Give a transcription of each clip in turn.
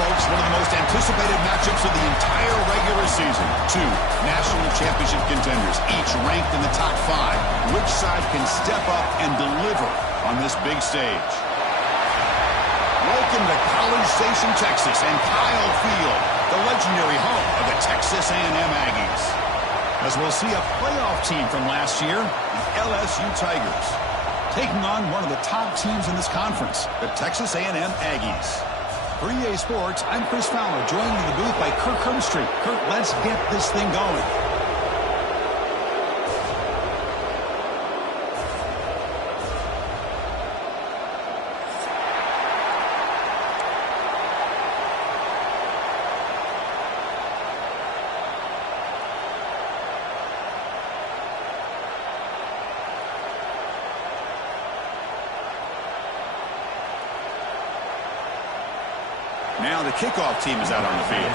folks, one of the most anticipated matchups of the entire regular season. Two national championship contenders, each ranked in the top 5. Which side can step up and deliver on this big stage? Welcome to College Station, Texas, and Kyle Field, the legendary home of the Texas A&M Aggies. As we'll see a playoff team from last year, the LSU Tigers, taking on one of the top teams in this conference, the Texas A&M Aggies. For EA Sports, I'm Chris Fowler, joined in the booth by Kirk Herbstreit. Kirk, let's get this thing going. Now the kickoff team is out on the field.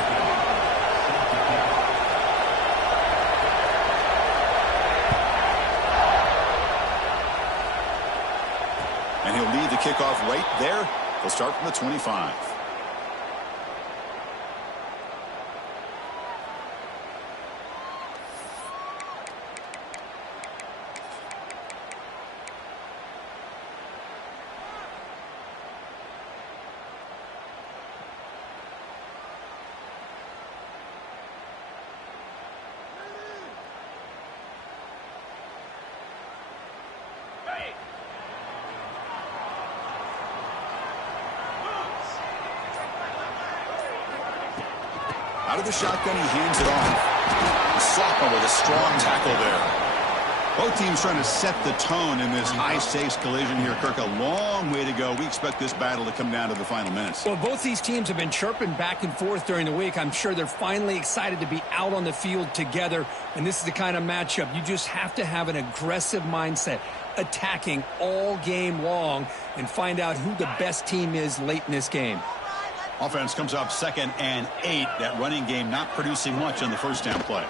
And he'll lead the kickoff right there. He'll start from the 25. Out of the shotgun, he hands it off. The sophomore with a strong tackle there. Both teams trying to set the tone in this high-stakes collision here, Kirk. A long way to go. We expect this battle to come down to the final minutes. Well, both these teams have been chirping back and forth during the week. I'm sure they're finally excited to be out on the field together. And this is the kind of matchup you just have to have an aggressive mindset, attacking all game long, and find out who the best team is late in this game. Offense comes up 2nd and 8. That running game not producing much on the first down play.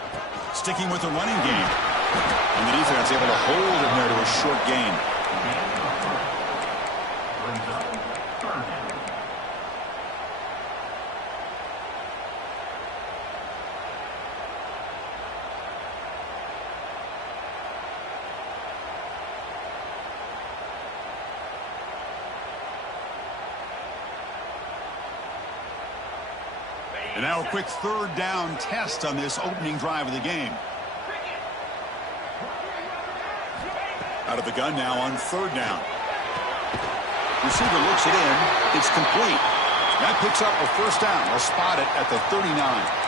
Sticking with the running game. And the defense able to hold it there to a short gain. And now a quick third down test on this opening drive of the game. Out of the gun now on 3rd down. Receiver looks it in. It's complete. That picks up a first down. They'll spot it at the 39.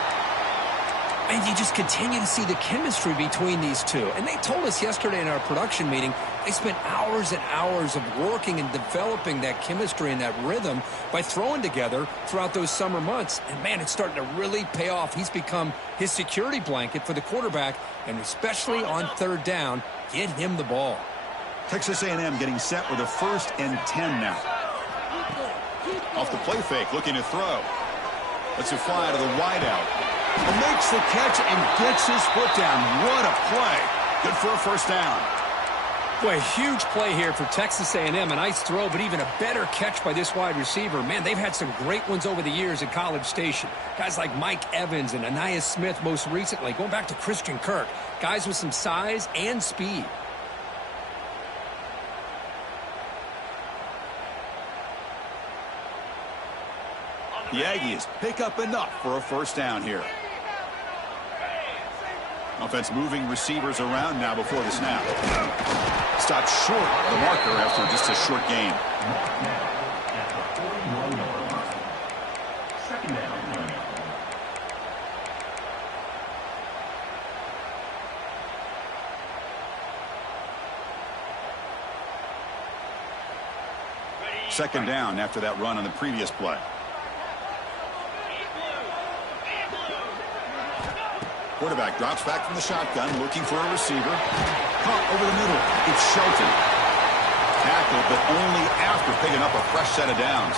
And you just continue to see the chemistry between these two. And they told us yesterday in our production meeting, they spent hours and hours of working and developing that chemistry and that rhythm by throwing together throughout those summer months. And, man, it's starting to really pay off. He's become his security blanket for the quarterback, and especially on 3rd down, get him the ball. Texas A&M getting set with a 1st and 10 now. Off the play fake, looking to throw. Lets it fly to the wideout. Makes the catch and gets his foot down. What a play. Good for a first down. Boy, huge play here for Texas A&M. A nice throw, but even a better catch by this wide receiver. Man, they've had some great ones over the years at College Station. Guys like Mike Evans and Anais Smith most recently, going back to Christian Kirk. Guys with some size and speed. The Aggies pick up enough for a first down here. Offense moving receivers around now before the snap. Stopped short the marker after just a short gain. Second down after that run on the previous play. Quarterback drops back from the shotgun, looking for a receiver. Caught over the middle. It's Shelton. Tackled, but only after picking up a fresh set of downs.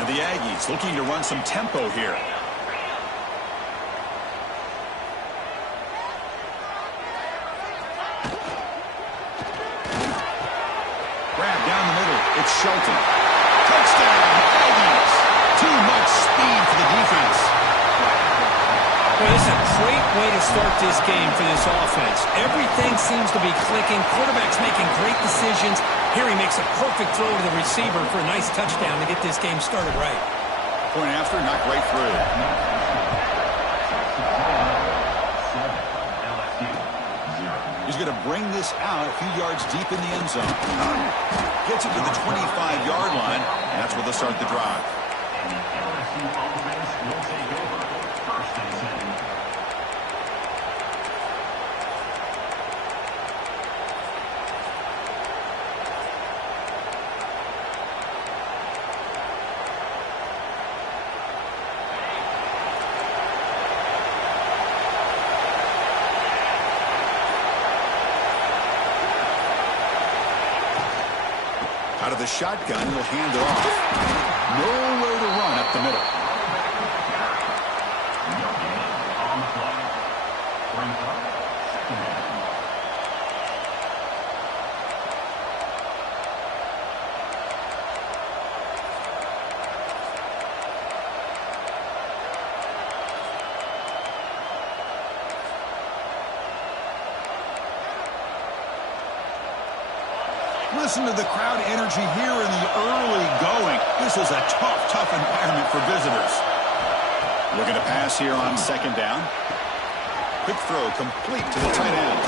And the Aggies looking to run some tempo here. Grab down the middle. It's Shelton. Touchdown, Aggies. Too much Well, this is a great way to start this game for this offense. Everything seems to be clicking. Quarterback's making great decisions. Here he makes a perfect throw to the receiver for a nice touchdown to get this game started right. Point after, knocked right through. He's going to bring this out a few yards deep in the end zone. Gets it to the 25-yard line, and that's where they'll start the drive. Out of the shotgun, he'll hand it off. Nowhere to run up the middle. Listen to the crowd energy here in the early going. This is a tough environment for visitors. Looking to pass here on second down. Quick throw complete to the tight end.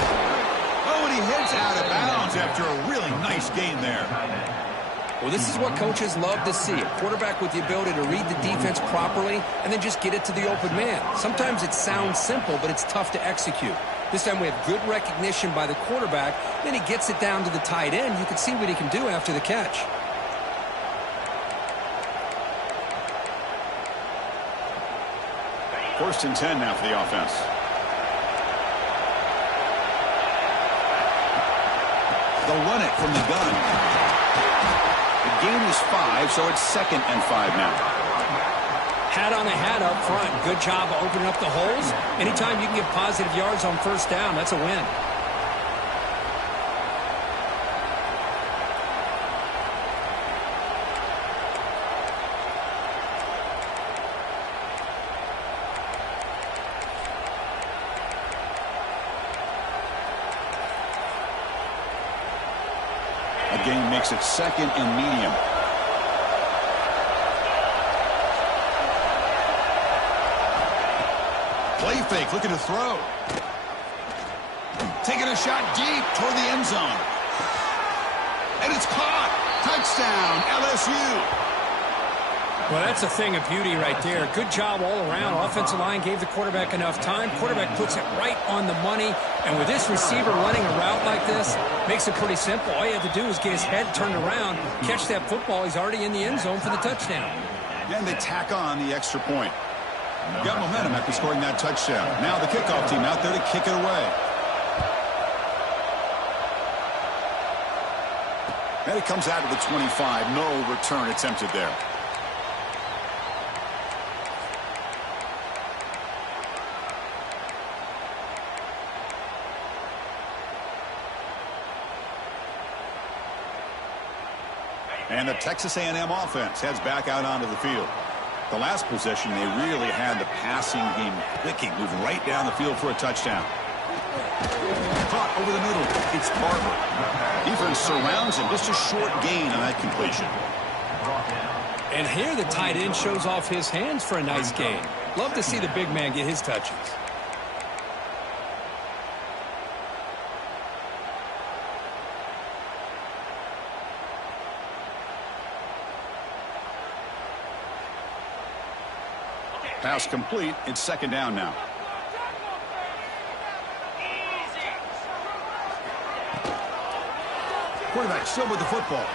Oh, and he heads out of bounds after a really nice gain there. Well, this is what coaches love to see. A quarterback with the ability to read the defense properly and then just get it to the open man. Sometimes it sounds simple, but it's tough to execute. This time we have good recognition by the quarterback. Then he gets it down to the tight end. You can see what he can do after the catch. First and 10 now for the offense. They'll run it from the gun. The gain is 5, so it's 2nd and 5 now. Hat on a hat up front. Good job of opening up the holes. Anytime you can get positive yards on first down, that's a win. A gain makes it 2nd and medium. Play fake, looking to throw. Taking a shot deep toward the end zone. And it's caught. Touchdown, LSU. Well, that's a thing of beauty right there. Good job all around. Offensive line gave the quarterback enough time. Quarterback puts it right on the money. And with this receiver running a route like this, makes it pretty simple. All you have to do is get his head turned around, catch that football. He's already in the end zone for the touchdown. And they tack on the extra point. Got momentum after scoring that touchdown. Now the kickoff team out there to kick it away. And it comes out to the 25. No return attempted there. And the Texas A&M offense heads back out onto the field. The last possession, they really had the passing game clicking, moving right down the field for a touchdown. Caught over the middle. It's Barber. Defense surrounds him. Just a short gain on that completion. And here the tight end shows off his hands for a nice gain. Love to see the big man get his touches. Pass complete. It's 2nd down now. Quarterback still with the football.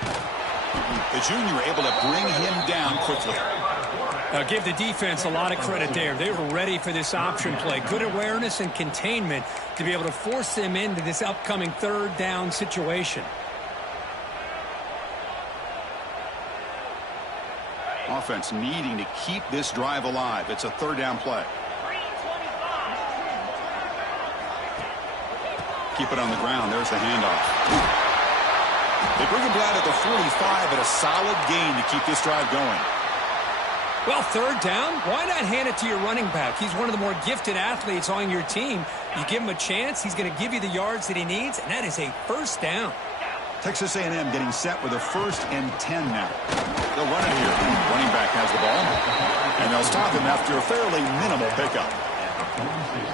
The junior able to bring him down quickly. Give the defense a lot of credit there. They were ready for this option play. Good awareness and containment to be able to force them into this upcoming 3rd down situation. Offense needing to keep this drive alive. It's a 3rd down play. Keep it on the ground. There's the handoff. They bring him down at the 45, but a solid gain to keep this drive going. Well, third down, why not hand it to your running back? He's one of the more gifted athletes on your team. You give him a chance, he's going to give you the yards that he needs, and that is a first down. Texas A&M getting set with a 1st and 10 now. They'll run it here. Running back has the ball, and they'll stop him after a fairly minimal pickup.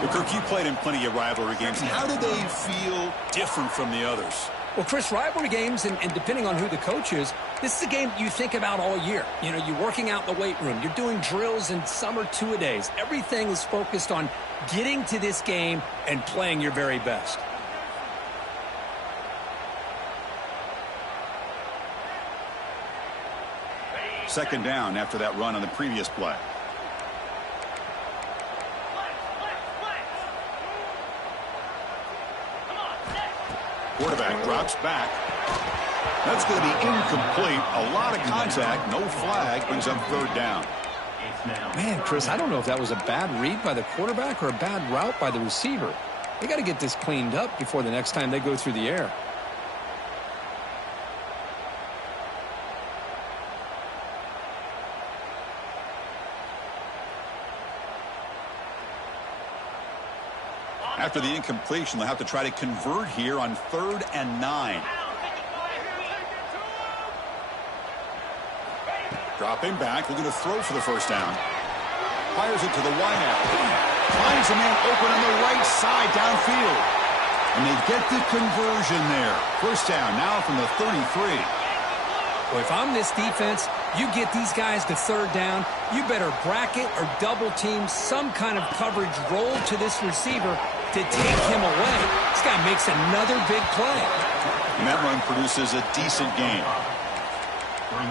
But Kirk, you played in plenty of rivalry games. How do they feel different from the others? Well, Chris, rivalry games, and depending on who the coach is, this is a game you think about all year. You know, you're working out in the weight room. You're doing drills in summer two-a-days. Everything is focused on getting to this game and playing your very best. Second down after that run on the previous play. Quarterback drops back. That's going to be incomplete. A lot of contact. No flag. Brings up third down. Man, Chris, I don't know if that was a bad read by the quarterback or a bad route by the receiver. They got to get this cleaned up before the next time they go through the air. After the incompletion, they'll have to try to convert here on 3rd and 9. Dropping back, looking to throw for the first down. Fires it to the wideout. Finds a man open on the right side downfield. And they get the conversion there. First down now from the 33. Well, if I'm this defense, you get these guys to third down, you better bracket or double team some kind of coverage roll to this receiver to take him away. This guy makes another big play. And that run produces a decent gain.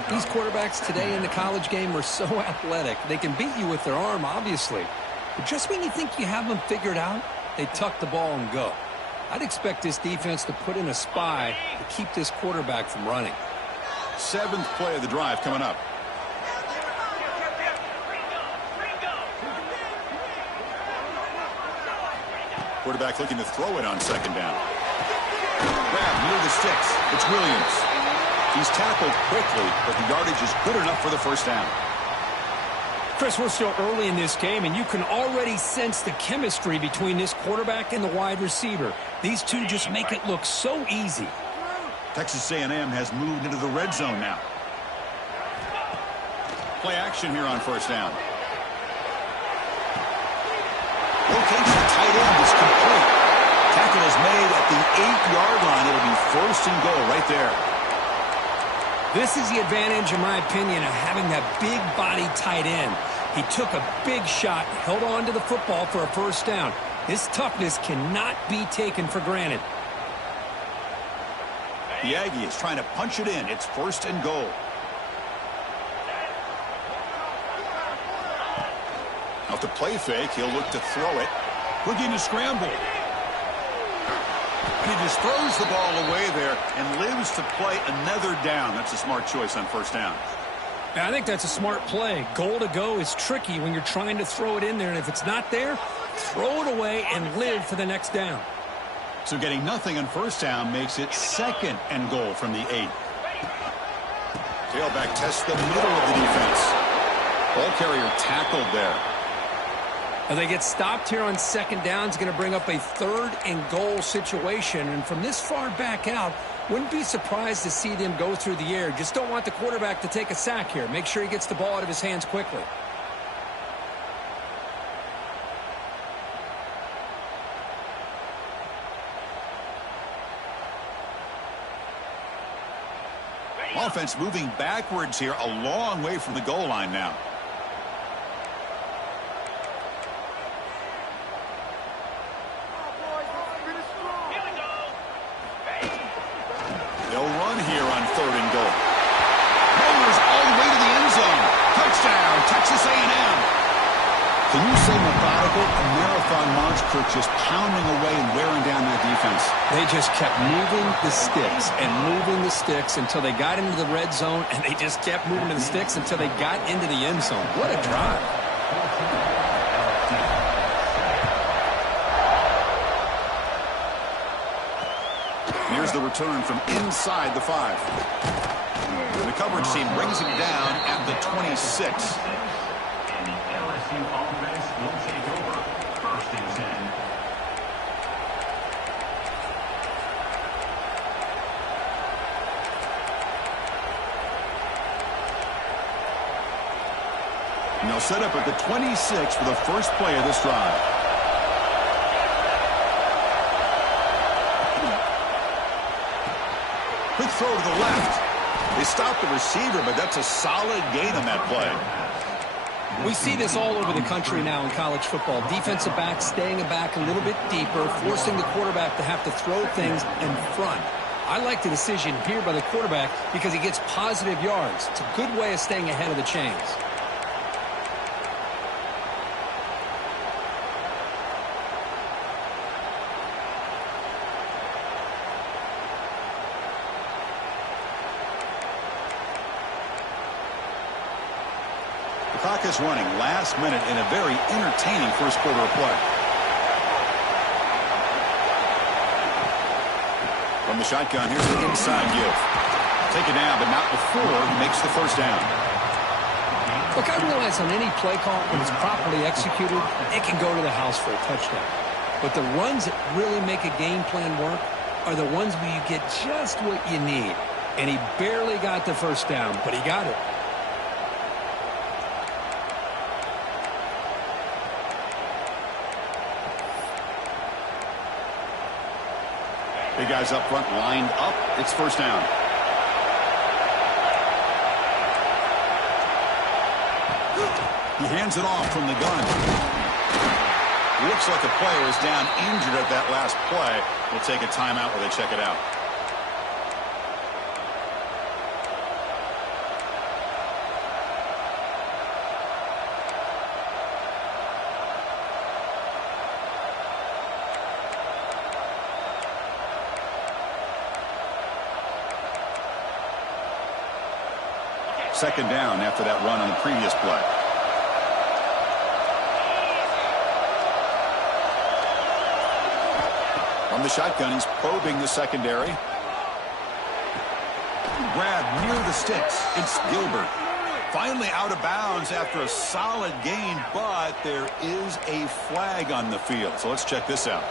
These quarterbacks today in the college game are so athletic. They can beat you with their arm, obviously. But just when you think you have them figured out, they tuck the ball and go. I'd expect this defense to put in a spy to keep this quarterback from running. 7th play of the drive coming up. Quarterback looking to throw it on second down. Grab near the sticks. It's Williams. He's tackled quickly, but the yardage is good enough for the first down. Chris, we're still early in this game, and you can already sense the chemistry between this quarterback and the wide receiver. These two just make it look so easy. Texas A&M has moved into the red zone now. Play action here on first down. Location tight end is complete. Tackle is made at the 8-yard line. It'll be 1st and goal right there. This is the advantage, in my opinion, of having that big body tight end. He took a big shot, held on to the football for a first down. This toughness cannot be taken for granted. The Aggie is trying to punch it in. It's 1st and goal. Off the play fake, he'll look to throw it. Looking to scramble. And he just throws the ball away there and lives to play another down. That's a smart choice on first down. I think that's a smart play. Goal to go is tricky when you're trying to throw it in there, and if it's not there, throw it away and live for the next down. So getting nothing on first down makes it 2nd and goal from the 8. Tailback tests the middle of the defense. Ball carrier tackled there. They get stopped here on second down. It's going to bring up a 3rd and goal situation. And from this far back out, wouldn't be surprised to see them go through the air. Just don't want the quarterback to take a sack here. Make sure he gets the ball out of his hands quickly. Offense moving backwards here, a long way from the goal line now. They'll run here on 3rd and goal. Rollers all the way to the end zone. Touchdown, Texas A&M. Can you say methodical? A marathon march, Kirk, just pounding away and wearing down that defense. They just kept moving the sticks and moving the sticks until they got into the red zone, and they just kept moving the sticks until they got into the end zone. What a drive. Here's the return from inside the 5. The coverage team brings him down at the 26. LSU offense will take over. 1st and 10. And they'll set up at the 26 for the first play of this drive. Quick throw to the left. They stopped the receiver, but that's a solid gain on that play. We see this all over the country now in college football. Defensive backs staying back a little bit deeper, forcing the quarterback to have to throw things in front. I like the decision here by the quarterback because he gets positive yards. It's a good way of staying ahead of the chains. The clock is running last minute in a very entertaining first quarter of play. From the shotgun, here's the inside give. Take it down, but not before he makes the first down. Look, I realize on any play call, when it's properly executed, it can go to the house for a touchdown. But the runs that really make a game plan work are the ones where you get just what you need. And he barely got the first down, but he got it. Big guys up front lined up. It's first down. He hands it off from the gun. Looks like a player is down injured at that last play. We'll take a timeout while they check it out. Second down after that run on the previous play. From the shotgun, he's probing the secondary. Grab near the sticks. It's Gilbert. Finally out of bounds after a solid gain, but there is a flag on the field. So let's check this out.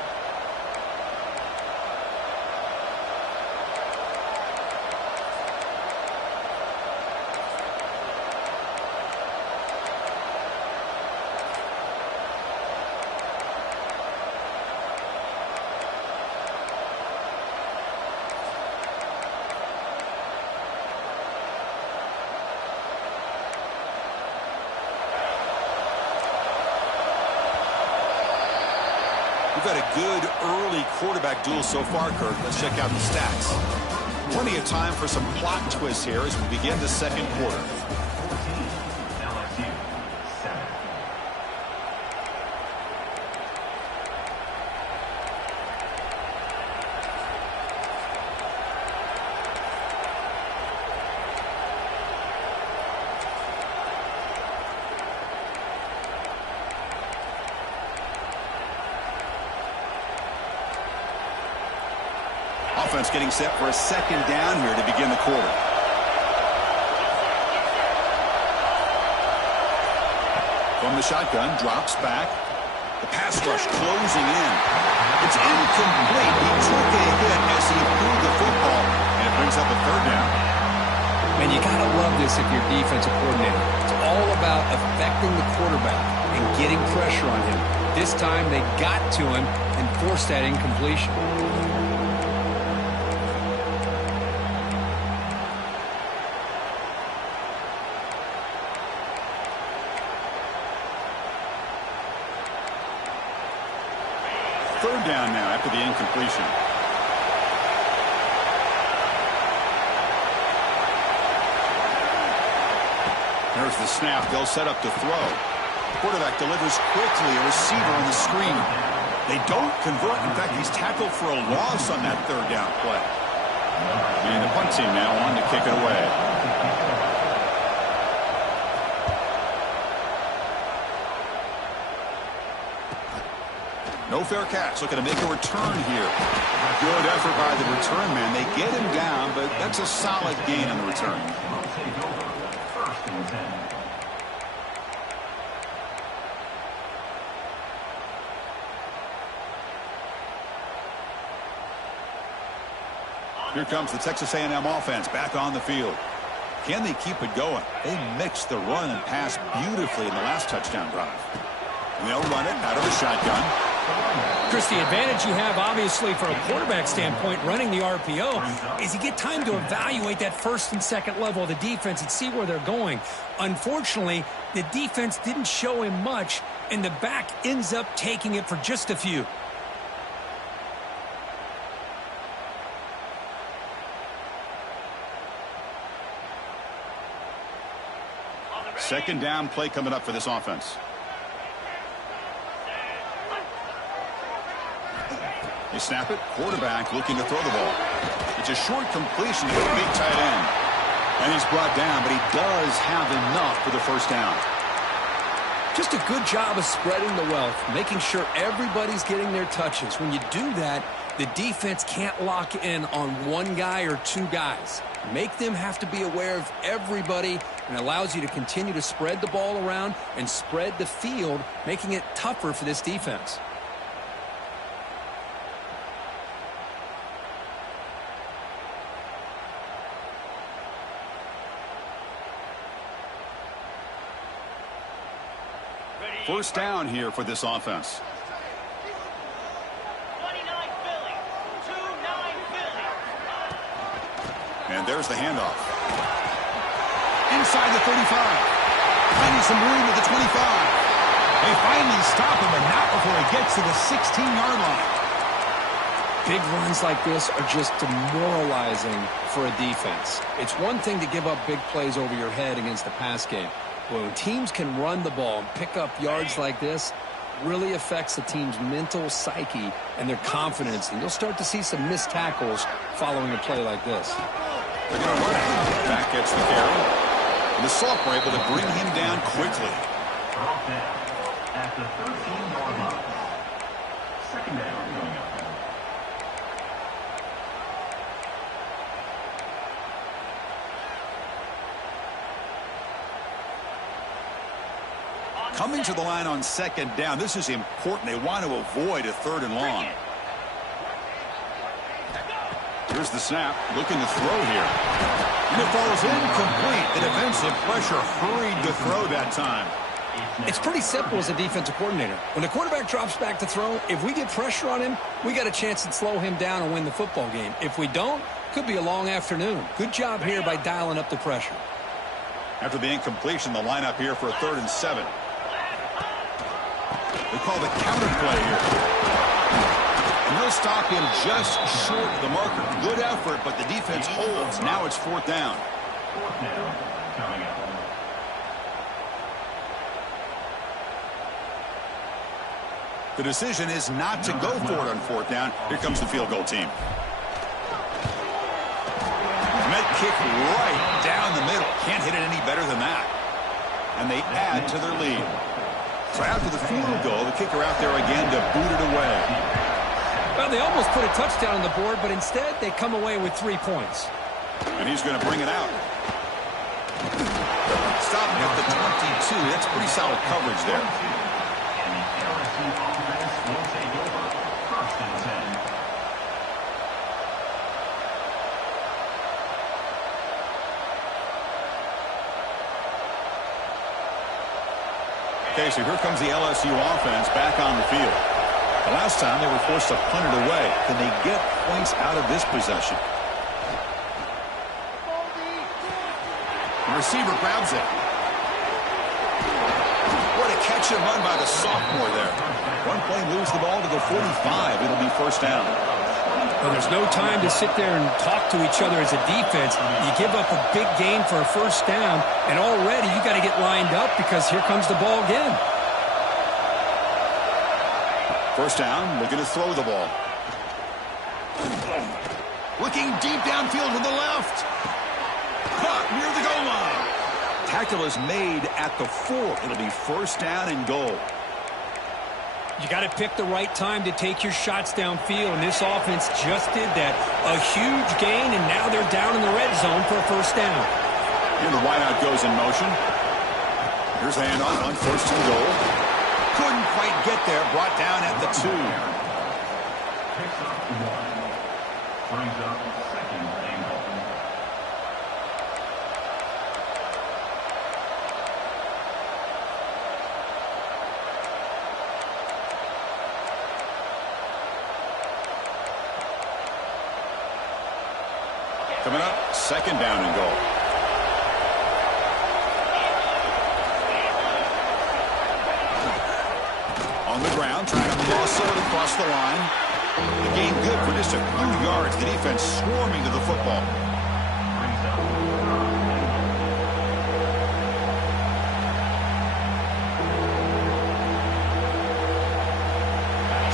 We've had a good early quarterback duel so far, Kirk. Let's check out the stats. Plenty of time for some plot twists here as we begin the second quarter. LSU 7. Offense getting set for a second down here to begin the quarter. From the shotgun, drops back. The pass rush closing in. It's incomplete. He took a hit as he threw the football, and it brings up a third down. Man, you got to love this if you're defensive coordinator. It's all about affecting the quarterback and getting pressure on him. This time they got to him and forced that incompletion. Third down now after the incompletion. There's the snap. They'll set up to throw. Quarterback delivers quickly. A receiver on the screen. They don't convert. In fact, he's tackled for a loss on that third down play. And the punt team now on to kick it away. No fair catch. Looking to make a return here. Good effort by the return man. They get him down, but that's a solid gain on the return. Here comes the Texas A&M offense back on the field. Can they keep it going? They mixed the run and pass beautifully in the last touchdown drive. And they'll run it out of the shotgun. Chris, the advantage you have, obviously, from a quarterback standpoint, running the RPO, is you get time to evaluate that first and second level of the defense and see where they're going. Unfortunately, the defense didn't show him much, and the back ends up taking it for just a few. Second down play coming up for this offense. They snap it. Quarterback looking to throw the ball. It's a short completion to the big tight end. And he's brought down, but he does have enough for the first down. Just a good job of spreading the wealth, making sure everybody's getting their touches. When you do that, the defense can't lock in on one guy or two guys. Make them have to be aware of everybody, and allows you to continue to spread the ball around and spread the field, making it tougher for this defense. First down here for this offense. 29 Philly. 2-9 Philly. And there's the handoff. Inside the 35. Finding some room at the 25. They finally stop him, but not before he gets to the 16-yard line. Big runs like this are just demoralizing for a defense. It's one thing to give up big plays over your head against the pass game. But when teams can run the ball and pick up yards like this, really affects the team's mental psyche and their confidence. And you'll start to see some missed tackles following a play like this. They're going to run it. Back gets the carry. And the Soft were able to bring him down quickly. Brought down at the 13-yard line. Second down coming up. Coming to the line on second down. This is important. They want to avoid a third and long. Here's the snap. Looking to throw here. And it falls incomplete. The defensive pressure hurried the throw that time. It's pretty simple as a defensive coordinator. When the quarterback drops back to throw, if we get pressure on him, we got a chance to slow him down and win the football game. If we don't, could be a long afternoon. Good job here by dialing up the pressure. After the incompletion, the lineup here for a 3rd and 7. They call the counter play here. And they'll stop him just short of the marker. Good effort, but the defense holds. Now it's 4th down. Fourth down coming up. The decision is not to go for it on 4th down. Here comes the field goal team. Met kick right down the middle. Can't hit it any better than that. And they add to their lead. So after the field goal, the kicker out there again to boot it away. Well, they almost put a touchdown on the board, but instead they come away with 3 points. And he's going to bring it out. Stopping at the 22. That's pretty solid coverage there. And the LSU offense will take over. First and 10. Okay, so here comes the LSU offense back on the field. The last time they were forced to punt it away. Can they get points out of this possession? The receiver grabs it. What a catch and run by the sophomore there. One play moves the ball to the 45. It'll be 1st down. Well, there's no time to sit there and talk to each other as a defense. You give up a big gain for a 1st down, and already you got to get lined up because here comes the ball again. 1st down, looking to throw the ball. Looking deep downfield to the left. Caught near the goal line. Tackle is made at the 4. It'll be 1st down and goal. You got to pick the right time to take your shots downfield, and this offense just did that. A huge gain, and now they're down in the red zone for a 1st down. And the wideout goes in motion. Here's a handoff on 1st and goal. Couldn't quite get there. Brought down at the 2. Picks up 1. Brings up 2nd second and goal. Coming up, second down and goal. On the ground, trying to muscle it across the line. The gain good for just a few yards. The defense swarming to the football. Brings up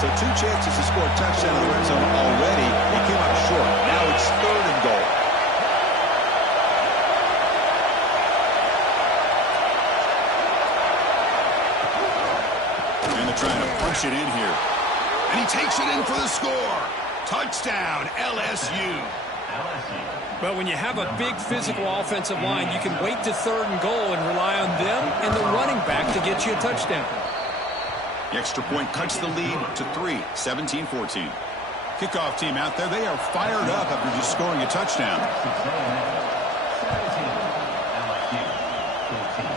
So 2 chances to score a touchdown in the red zone already. They came up short. Now it's third and goal. And they're trying to punch it in here. And he takes it in for the score. Touchdown, LSU. But when you have a big physical offensive line, you can wait to third and goal and rely on them and the running back to get you a touchdown. The extra point cuts the lead to 3, 17-14. Kickoff team out there, they are fired up after just scoring a touchdown. Texas A&M 17, LSU 14.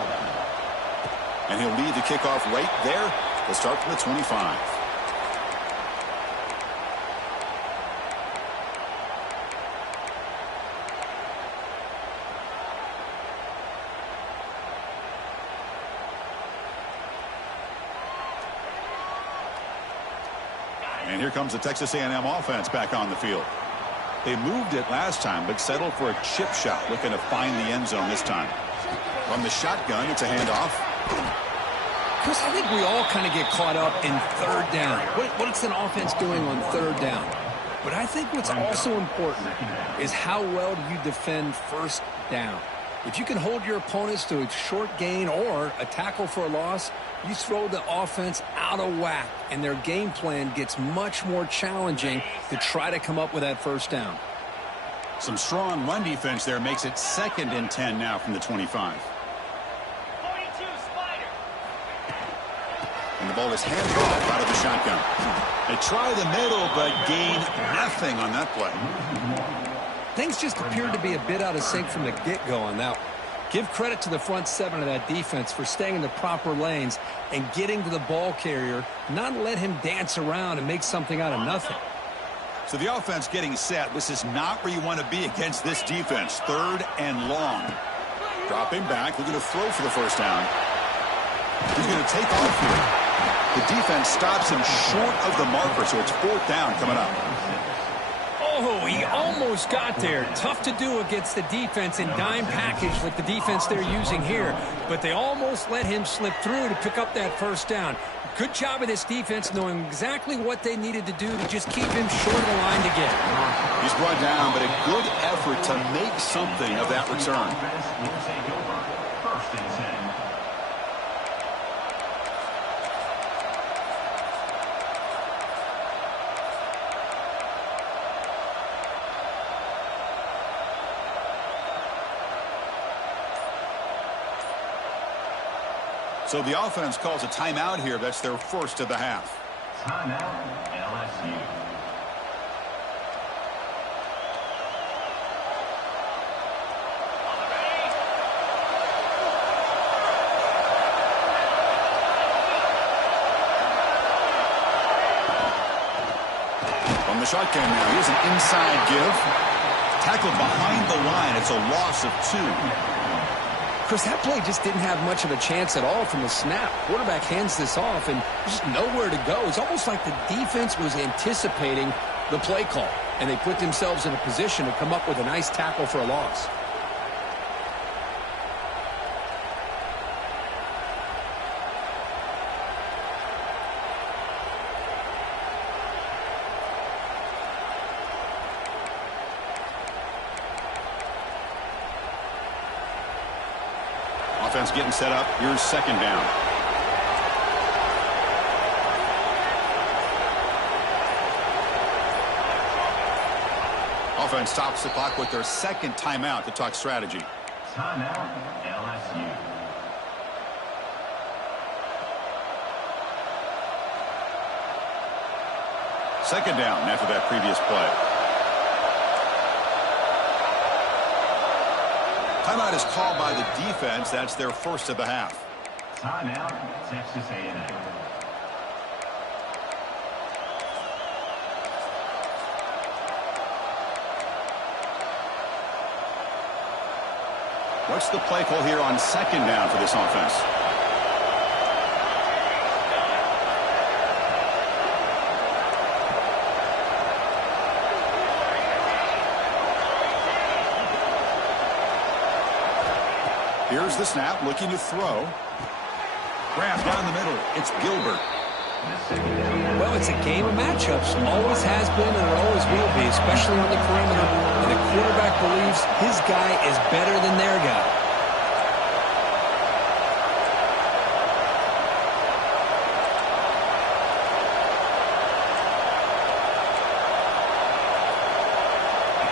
And he'll lead the kickoff right there. They'll start from the 25. And here comes the Texas A&M offense back on the field. They moved it last time, but settled for a chip shot, looking to find the end zone this time. From the shotgun, it's a handoff. Chris, I think we all kind of get caught up in third down. What's an offense doing on third down? But I think what's also important is how well do you defend first down. If you can hold your opponents to a short gain or a tackle for a loss, you throw the offense out of whack, and their game plan gets much more challenging to try to come up with that first down. Some strong run defense there makes it 2nd and 10 now from the 25. 42 Spider. And the ball is handed off out of the shotgun. They try the middle, but gain nothing on that play. Things just appeared to be a bit out of sync from the get-go on that one. Give credit to the front 7 of that defense for staying in the proper lanes and getting to the ball carrier, not let him dance around and make something out of nothing. So the offense getting set. This is not where you want to be against this defense. 3rd and long. Dropping back, looking to throw for the first down. He's going to take off here. The defense stops him short of the marker, so it's 4th down coming up. Oh, he almost got there. Tough to do against the defense in dime package like the defense they're using here. But they almost let him slip through to pick up that first down. Good job of this defense knowing exactly what they needed to do to just keep him short of the line to get. He's brought down, but a good effort to make something of that return. Offense will take over. 1st and 10. So the offense calls a timeout here. That's their first of the half. Timeout, LSU. On the ready. From the shotgun now, here's an inside give. Tackled behind the line. It's a loss of 2. Chris, that play just didn't have much of a chance at all from the snap. Quarterback hands this off, and there's just nowhere to go. It's almost like the defense was anticipating the play call, and they put themselves in a position to come up with a nice tackle for a loss. Offense getting set up. Here's 2nd down. Offense stops the clock with their 2nd timeout to talk strategy. Timeout, LSU. Second down after that previous play. Timeout is called by the defense. That's their first of the half. Timeout, Texas A&M. What's the play call here on second down for this offense? Here's the snap, looking to throw. Grab down the middle. It's Gilbert. Well, it's a game of matchups. Always has been and it always will be, especially on the perimeter. And the quarterback believes his guy is better than their guy.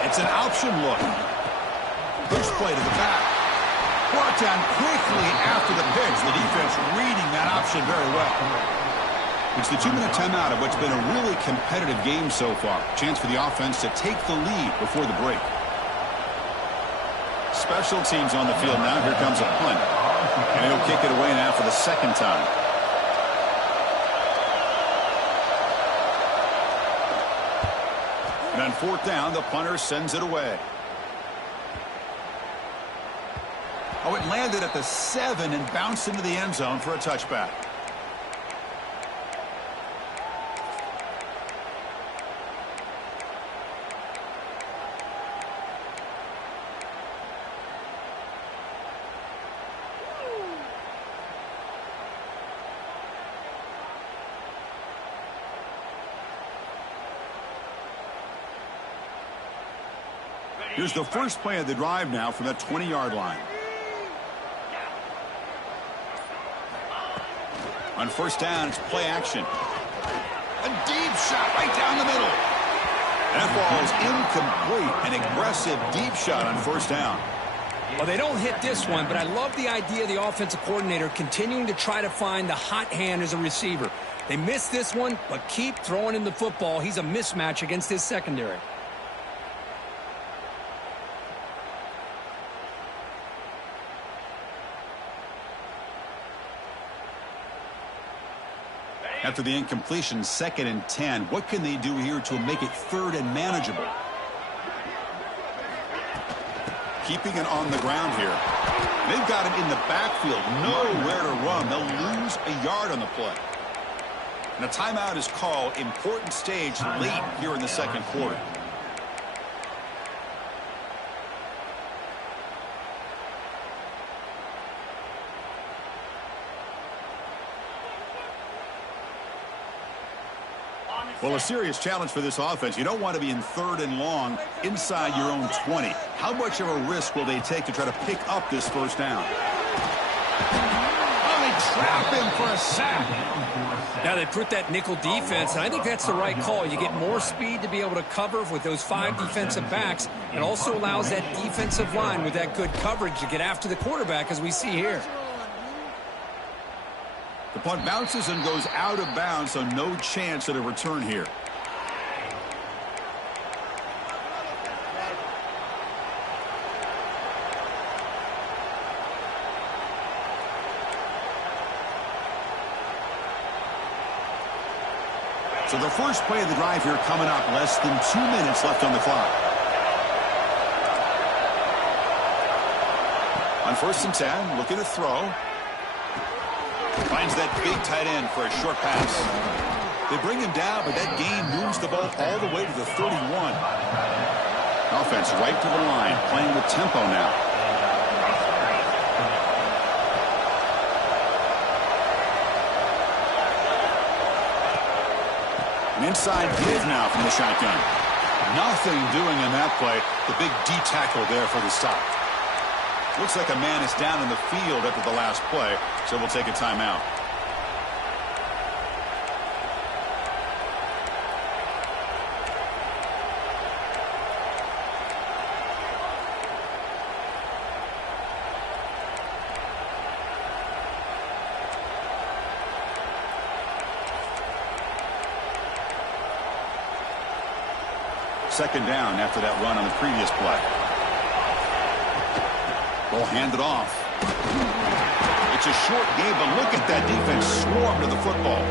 It's an option look. Push play to the back. Brought down quickly after the pitch. The defense reading that option very well. It's the 2-minute timeout of what's been a really competitive game so far. Chance for the offense to take the lead before the break. Special teams on the field now. Here comes a punt. And he'll kick it away now for the second time. And on fourth down, the punter sends it away. Oh, it landed at the 7 and bounced into the end zone for a touchback. Here's the first play of the drive now from the 20-yard line. On first down, it's play action. A deep shot right down the middle. That ball is incomplete. An aggressive deep shot on first down. Well, they don't hit this one, but I love the idea of the offensive coordinator continuing to try to find the hot hand as a receiver. They missed this one, but keep throwing him the football. He's a mismatch against his secondary. After the incompletion, 2nd and 10. What can they do here to make it 3rd and manageable? Keeping it on the ground here. They've got him in the backfield. Nowhere to run. They'll lose a yard on the play. And a timeout is called. Important stage late here in the second quarter. Well, a serious challenge for this offense. You don't want to be in 3rd and long inside your own 20. How much of a risk will they take to try to pick up this first down? Oh, they trap him for a sack. Now they put that nickel defense, and I think that's the right call. You get more speed to be able to cover with those 5 defensive backs. It also allows that defensive line with that good coverage to get after the quarterback, as we see here. The punt bounces and goes out of bounds, so no chance at a return here. So the first play of the drive here coming up, less than 2 minutes left on the clock. On 1st and 10, looking to throw. Finds that big tight end for a short pass. They bring him down, but that gain moves the ball all the way to the 31. Offense right to the line, playing with tempo now. An inside give now from the shotgun. Nothing doing in that play. The big D tackle there for the stop. Looks like a man is down in the field after the last play, so we'll take a timeout. Second down after that run on the previous play. Will hand it off. It's a short game, but look at that defense swarm to the football.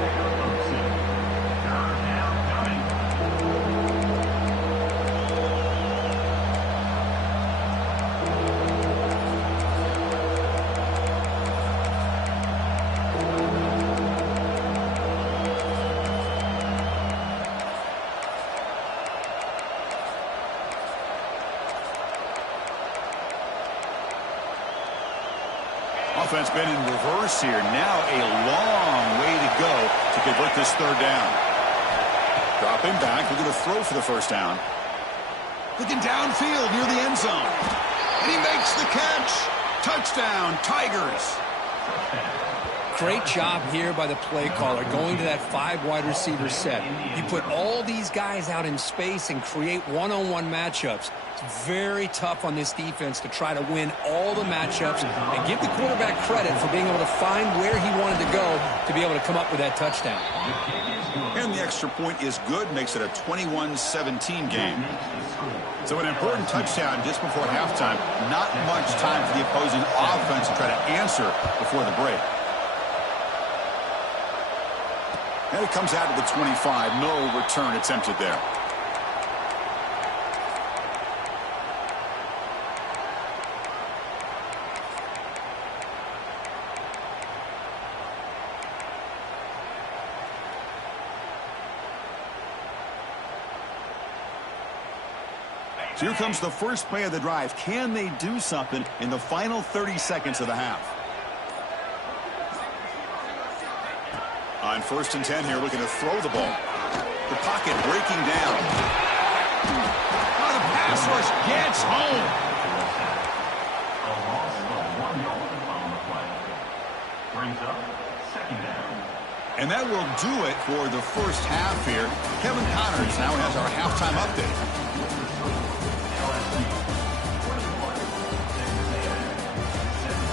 Offense been in reverse here. Now a long way to go to convert this third down. Dropping back. We're going to throw for the first down. Looking downfield near the end zone. And he makes the catch. Touchdown, Tigers. Great job here by the play caller, going to that 5 wide receiver set. You put all these guys out in space and create one-on-one matchups. It's very tough on this defense to try to win all the matchups and give the quarterback credit for being able to find where he wanted to go to be able to come up with that touchdown. And the extra point is good, makes it a 21-17 game. So an important touchdown just before halftime. Not much time for the opposing offense to try to answer before the break. And it comes out to the 25. No return attempted there. So here comes the first play of the drive. Can they do something in the final 30 seconds of the half? On 1st and 10 here, looking to throw the ball. The pocket breaking down. Oh, the pass rush gets home. A loss of 1 yard on the play. Brings up second down. And that will do it for the first half here. Kevin Connors now has our halftime update. LSU 21, Texas A&M 7.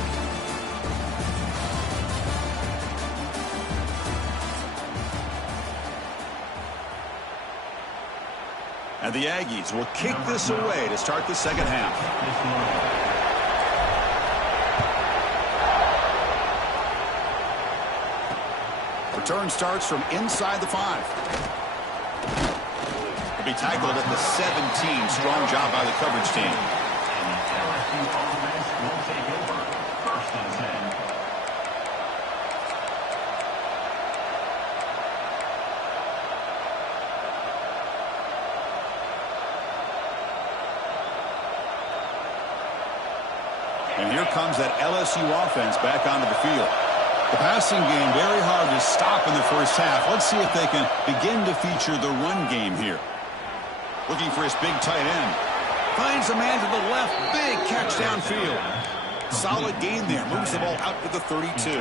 And the Aggies will kick this away to start the second half. Return starts from inside the 5. Will be tackled at the 17. Strong job by the coverage team. And the LSU offense will take over 1st and 10. And here comes that LSU offense back onto the field. The passing game very hard to stop in the first half. Let's see if they can begin to feature the run game here. Looking for his big tight end. Finds a man to the left. Big catch downfield. Solid gain there. Moves the ball out to the 32.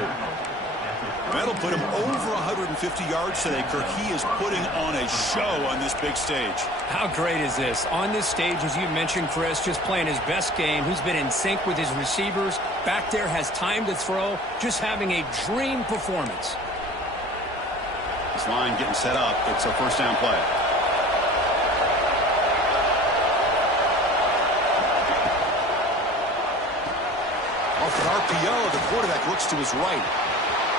That'll put him over 150 yards today, Kirk. He is putting on a show on this big stage. How great is this? On this stage, as you mentioned, Chris, just playing his best game. He's been in sync with his receivers. Back there, has time to throw. Just having a dream performance. This line getting set up. It's a first down play. Off the RPO, the quarterback looks to his right.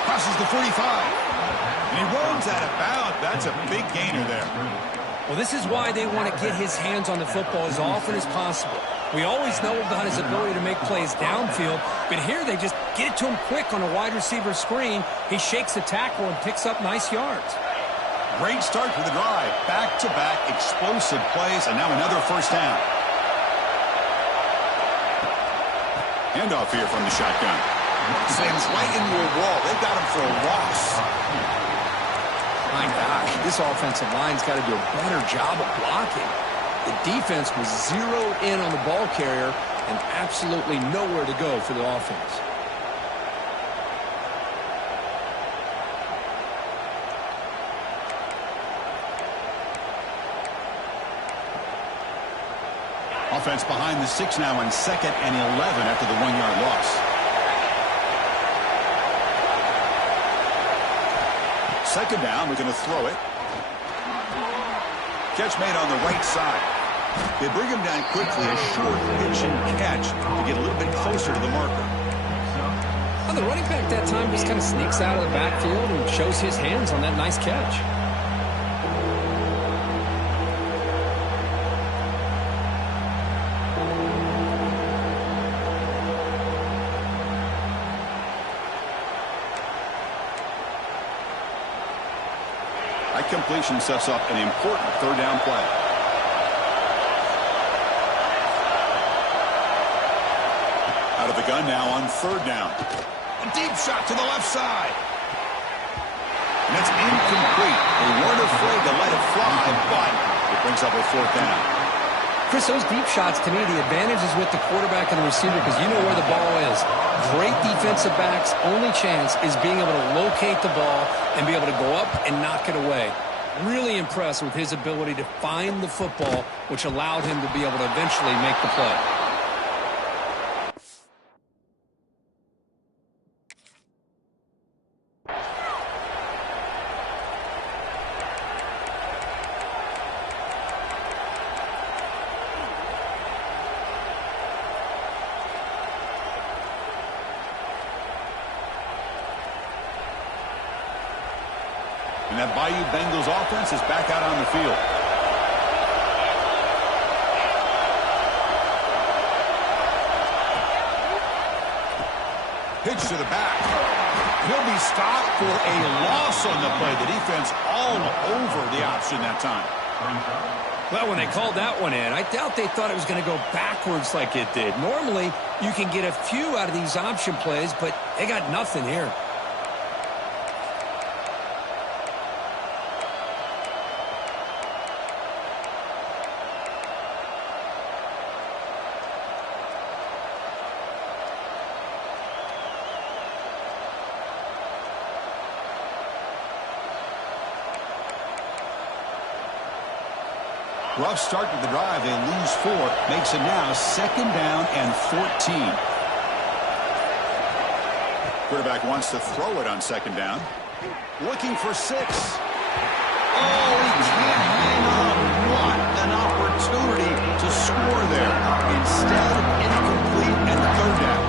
Crosses the 45. And he runs out of bounds. That's a big gainer there. Well, this is why they want to get his hands on the football as often as possible. We always know about his ability to make plays downfield, but here they just get it to him quick on a wide receiver screen. He shakes the tackle and picks up nice yards. Great start for the drive. Back-to-back explosive plays, and now another first down. Handoff here from the shotgun. Sends right into a wall. They've got him for a loss. My gosh, this offensive line's got to do a better job of blocking. The defense was zeroed in on the ball carrier and absolutely nowhere to go for the offense. Offense behind the 6 now on 2nd and 11 after the 1-yard loss. Second down, we're going to throw it. Catch made on the right side. They bring him down quickly, a short pitch and catch to get a little bit closer to the marker. Well, the running back that time just kind of sneaks out of the backfield and shows his hands on that nice catch. That completion sets up an important third down play. Out of the gun now on third down. A deep shot to the left side. And that's incomplete. They weren't afraid to let it fly, but it brings up a fourth down. Chris, those deep shots, to me, the advantage is with the quarterback and the receiver because you know where the ball is. Great defensive backs' only chance is being able to locate the ball and be able to go up and knock it away. Really impressed with his ability to find the football, which allowed him to be able to eventually make the play. And that Bayou Bengals offense is back out on the field. Pitch to the back. He'll be stopped for a loss on the play. The defense all over the option that time. Well, when they called that one in, I doubt they thought it was going to go backwards like it did. Normally, you can get a few out of these option plays, but they got nothing here. Rough start to the drive. They lose 4. Makes it now second down and 14. Quarterback wants to throw it on second down. Looking for 6. Oh, he can't hang on. What an opportunity to score there. Instead, incomplete and third down.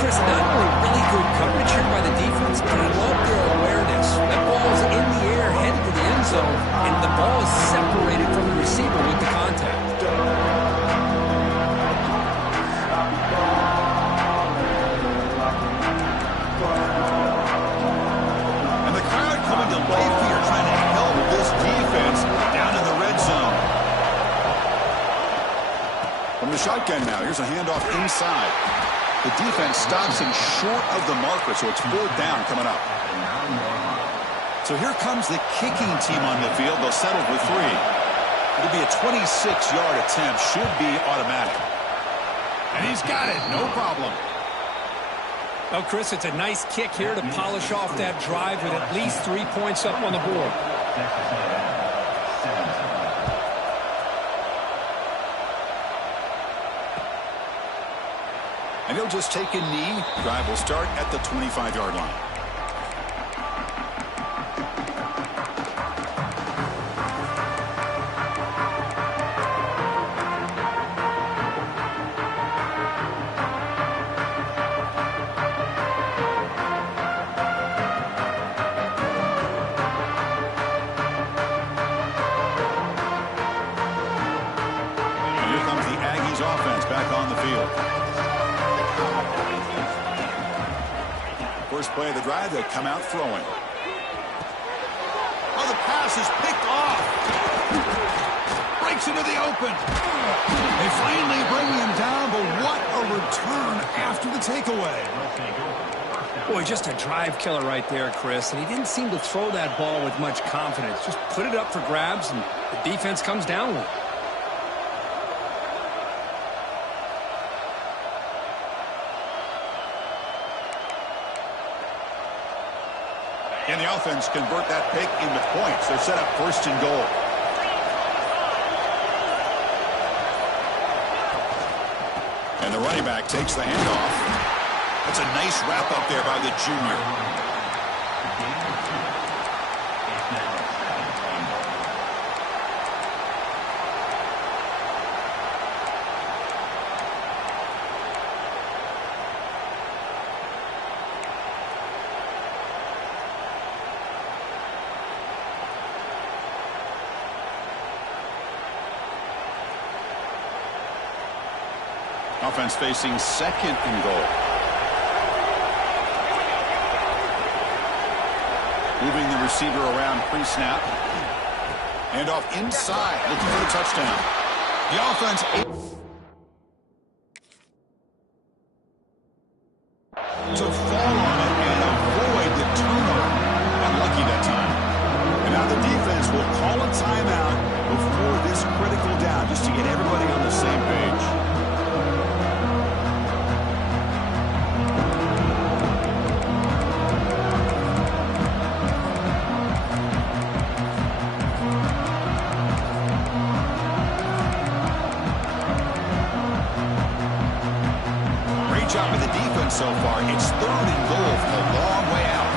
Chris, not only really good coverage here by the defense, but I love their awareness. That ball is in the air, headed to the end zone, and the ball is separated from the receiver with the contact. And the crowd coming to life here, trying to help this defense down in the red zone. From the shotgun now, here's a handoff inside. The defense stops him short of the marker, so it's fourth down coming up. So here comes the kicking team on the field. They'll settle with 3. It'll be a 26-yard attempt. Should be automatic. And he's got it. No problem. Well, Chris, it's a nice kick here to polish off that drive with at least 3 points up on the board. And he'll just take a knee. Drive will start at the 25-yard line. And here comes the Aggies offense back on the field. First play of the drive, they come out throwing. Oh, the pass is picked off. Breaks into the open. They finally bring him down, but what a return after the takeaway. Boy, just a drive killer right there, Chris. And he didn't seem to throw that ball with much confidence. Just put it up for grabs, and the defense comes down with it. And the offense convert that pick into points. They're set up first and goal. And the running back takes the handoff. That's a nice wrap up there by the junior. Offense facing second and goal. Moving the receiver around pre-snap. And off inside, looking for the touchdown. The offense to fall on it and avoid the turnover. Unlucky that time. And now the defense will call a timeout before this critical down, just to get everybody on the same page. Job of the defense so far. It's third and goal from a long way out.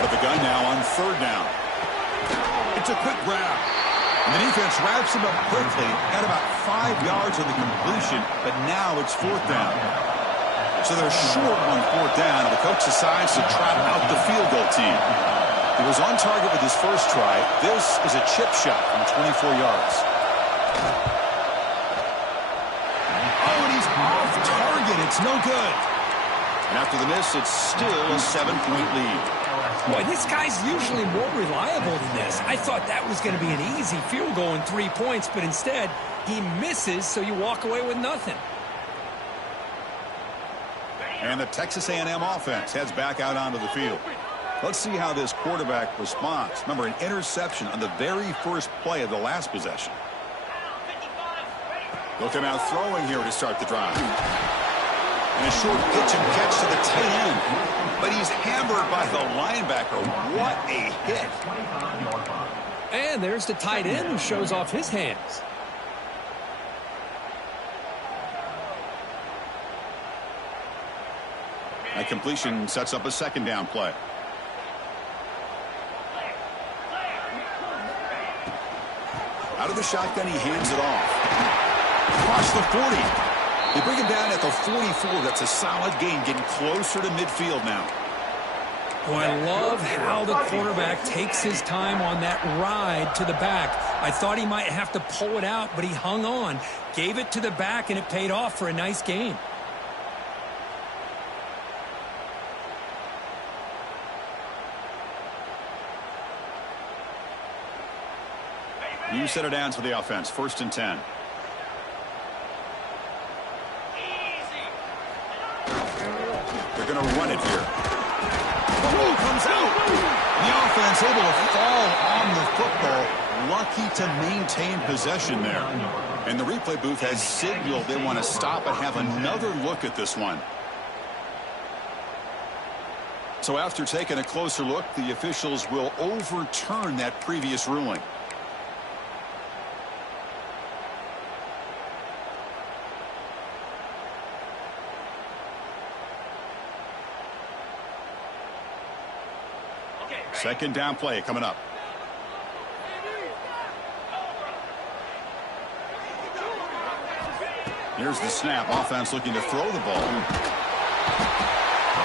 Out of the gun now on third down. It's a quick grab. And the defense wraps him up quickly. Got about 5 yards of the completion, but now it's fourth down. So they're short on fourth down, and the coach decides to trot out the field goal team. He was on target with his first try. This is a chip shot from 24 yards. It's no good. And after the miss, it's still a 7-point lead. Boy, this guy's usually more reliable than this. I thought that was going to be an easy field goal and 3 points, but instead, he misses, so you walk away with nothing. And the Texas A&M offense heads back out onto the field. Let's see how this quarterback responds. Remember, an interception on the very first play of the last possession. They'll come out throwing here to start the drive. And a short pitch and catch to the tight end. But he's hammered by the linebacker. What a hit. And there's the tight end who shows off his hands. That completion sets up a second down play. Out of the shotgun, he hands it off. Across the 40. They bring him down at the 44. That's a solid gain, getting closer to midfield now. Boy, I love how the quarterback takes his time on that ride to the back. I thought he might have to pull it out, but he hung on, gave it to the back, and it paid off for a nice gain. You set it down to the offense. 1st and 10. They're going to run it here. The ball comes out. The offense able to fall on the football. Lucky to maintain possession there. And the replay booth has signaled they want to stop and have another look at this one. So after taking a closer look, the officials will overturn that previous ruling. Second down play coming up. Here's the snap. Offense looking to throw the ball.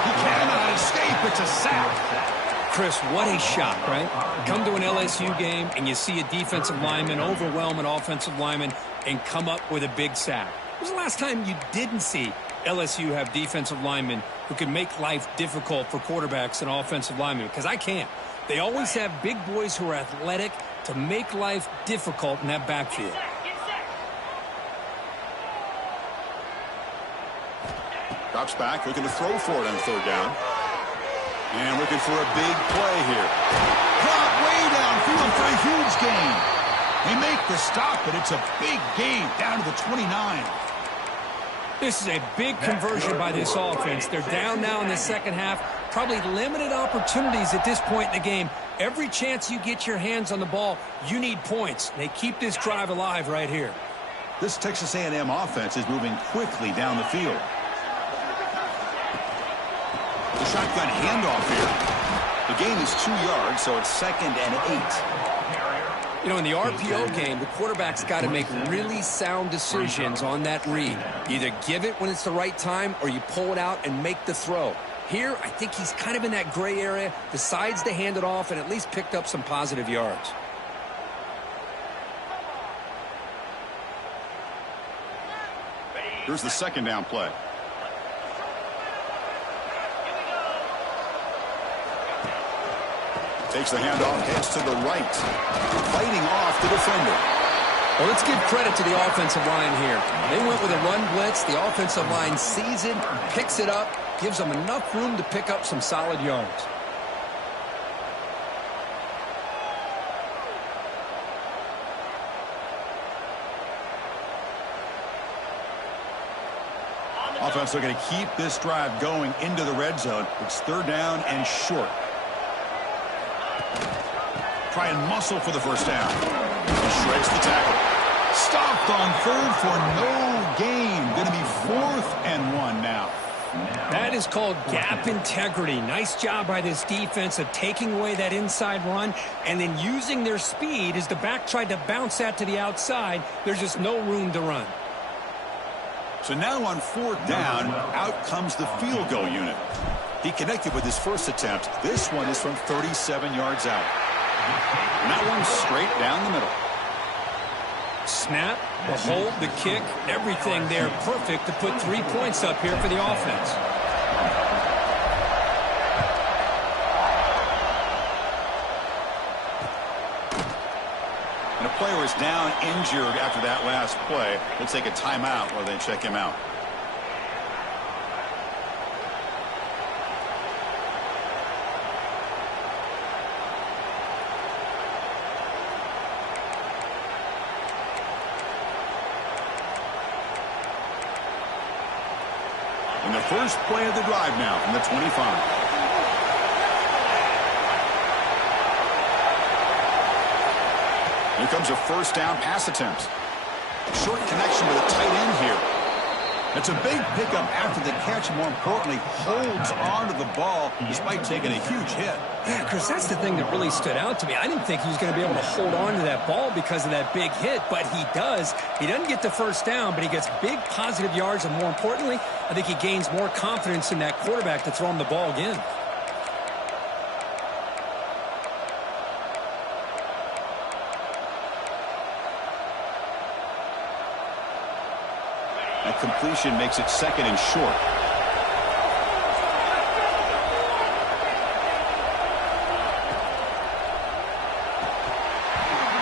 He cannot escape. It's a sack. Chris, what a shot, right? Come to an LSU game and you see a defensive lineman overwhelm an offensive lineman and come up with a big sack. When was the last time you didn't see LSU have defensive linemen who can make life difficult for quarterbacks and offensive linemen? Because I can't. They always have big boys who are athletic to make life difficult in that backfield. Drops back, looking to throw for it on third down. And looking for a big play here. Drop way downfield for a huge gain. They make the stop, but it's a big gain down to the 29. This is a big conversion by this offense. They're down now in the second half. Probably limited opportunities at this point in the game. Every chance you get your hands on the ball, you need points. They keep this drive alive right here. This Texas A&M offense is moving quickly down the field. The shotgun handoff here. The gain is 2 yards, so it's 2nd and 8. You know, in the RPO game, the quarterback's got to make really sound decisions on that read. Either give it when it's the right time or you pull it out and make the throw. Here, I think he's kind of in that gray area, decides to hand it off and at least picked up some positive yards. Here's the second down play. Takes the handoff, heads to the right. Fighting off the defender. Well, let's give credit to the offensive line here. They went with a run blitz. The offensive line sees it, picks it up, gives them enough room to pick up some solid yards. Offense looking to keep this drive going into the red zone. It's third down and short. Try and muscle for the first down. He shreds the tackle. Stopped on third for no gain. Going to be 4th and 1 now. That is called gap integrity. Nice job by this defense of taking away that inside run and then using their speed as the back tried to bounce that to the outside. There's just no room to run. So now on 4th down, out comes the field goal unit. He connected with his first attempt. This one is from 37 yards out. And that one's straight down the middle. Snap, the hold, the kick, everything there perfect to put 3 points up here for the offense. And a player is down injured after that last play. We'll take a timeout while they check him out. And the first play of the drive now from the 25. Here comes a first down pass attempt. Short connection with a tight end here. It's a big pickup after the catch, and more importantly, holds on to the ball despite taking a huge hit. Yeah, Chris, that's the thing that really stood out to me. I didn't think he was going to be able to hold on to that ball because of that big hit, but he does. He doesn't get the first down, but he gets big positive yards, and more importantly, I think he gains more confidence in that quarterback to throw him the ball again. That completion makes it 2nd and short.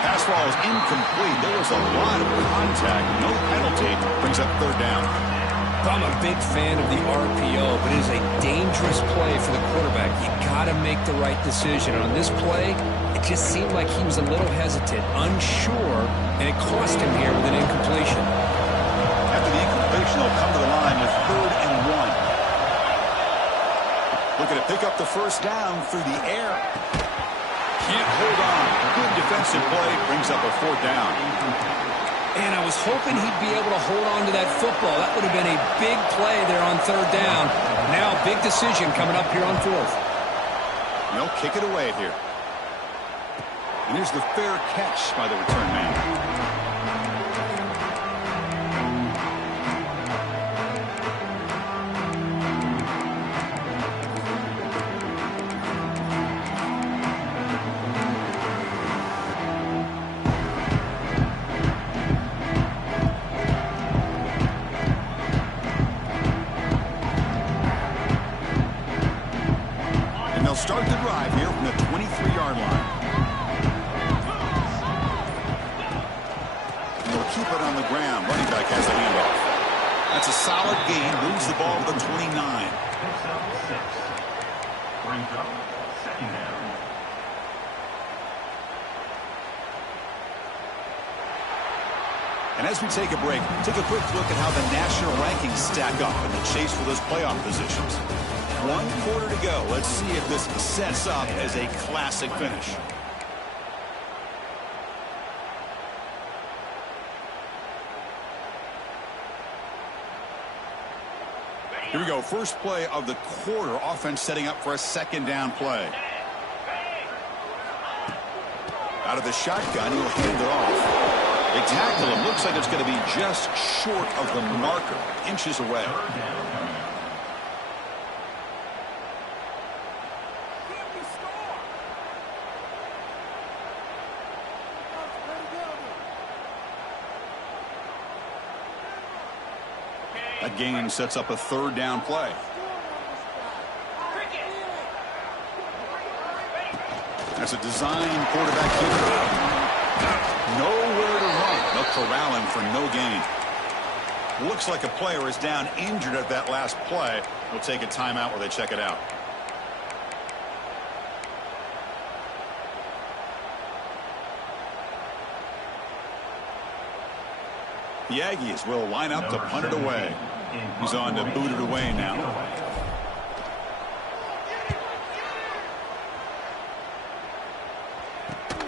Pass ball is incomplete. There was a lot of contact. No penalty. Brings up 3rd down. I'm a big fan of the RPO, but it is a dangerous play for the quarterback. You got to make the right decision. On this play, it just seemed like he was a little hesitant, unsure, and it cost him here with an incompletion. After the incompletion, they'll come to the line with 3rd and 1. Looking to pick up the first down through the air. Can't hold on. Good defensive play. Brings up a 4th down. And I was hoping he'd be able to hold on to that football. That would have been a big play there on 3rd down. Now, big decision coming up here on 4th. They'll kick it away here. And here's the fair catch by the return man. Start the drive here from the 23-yard line. And they'll keep it on the ground. Running back has the handoff. That's a solid gain. Moves the ball to the 29. Picks up 6. Brings up 2nd down. And as we take a break, take a quick look at how the national rankings stack up in the chase for those playoff positions. 1 quarter to go. Let's see if this sets up as a classic finish. Here we go. First play of the quarter. Offense setting up for a 2nd down play. Out of the shotgun, he'll hand it off. They tackle him. Looks like it's going to be just short of the marker. Inches away. That gain sets up a third down play. That's a design quarterback keeper. Nowhere to run. They'll corral him for no gain. Looks like a player is down injured at that last play. We'll take a timeout while they check it out. The Aggies will line up to punt it away. He's on to boot it away now.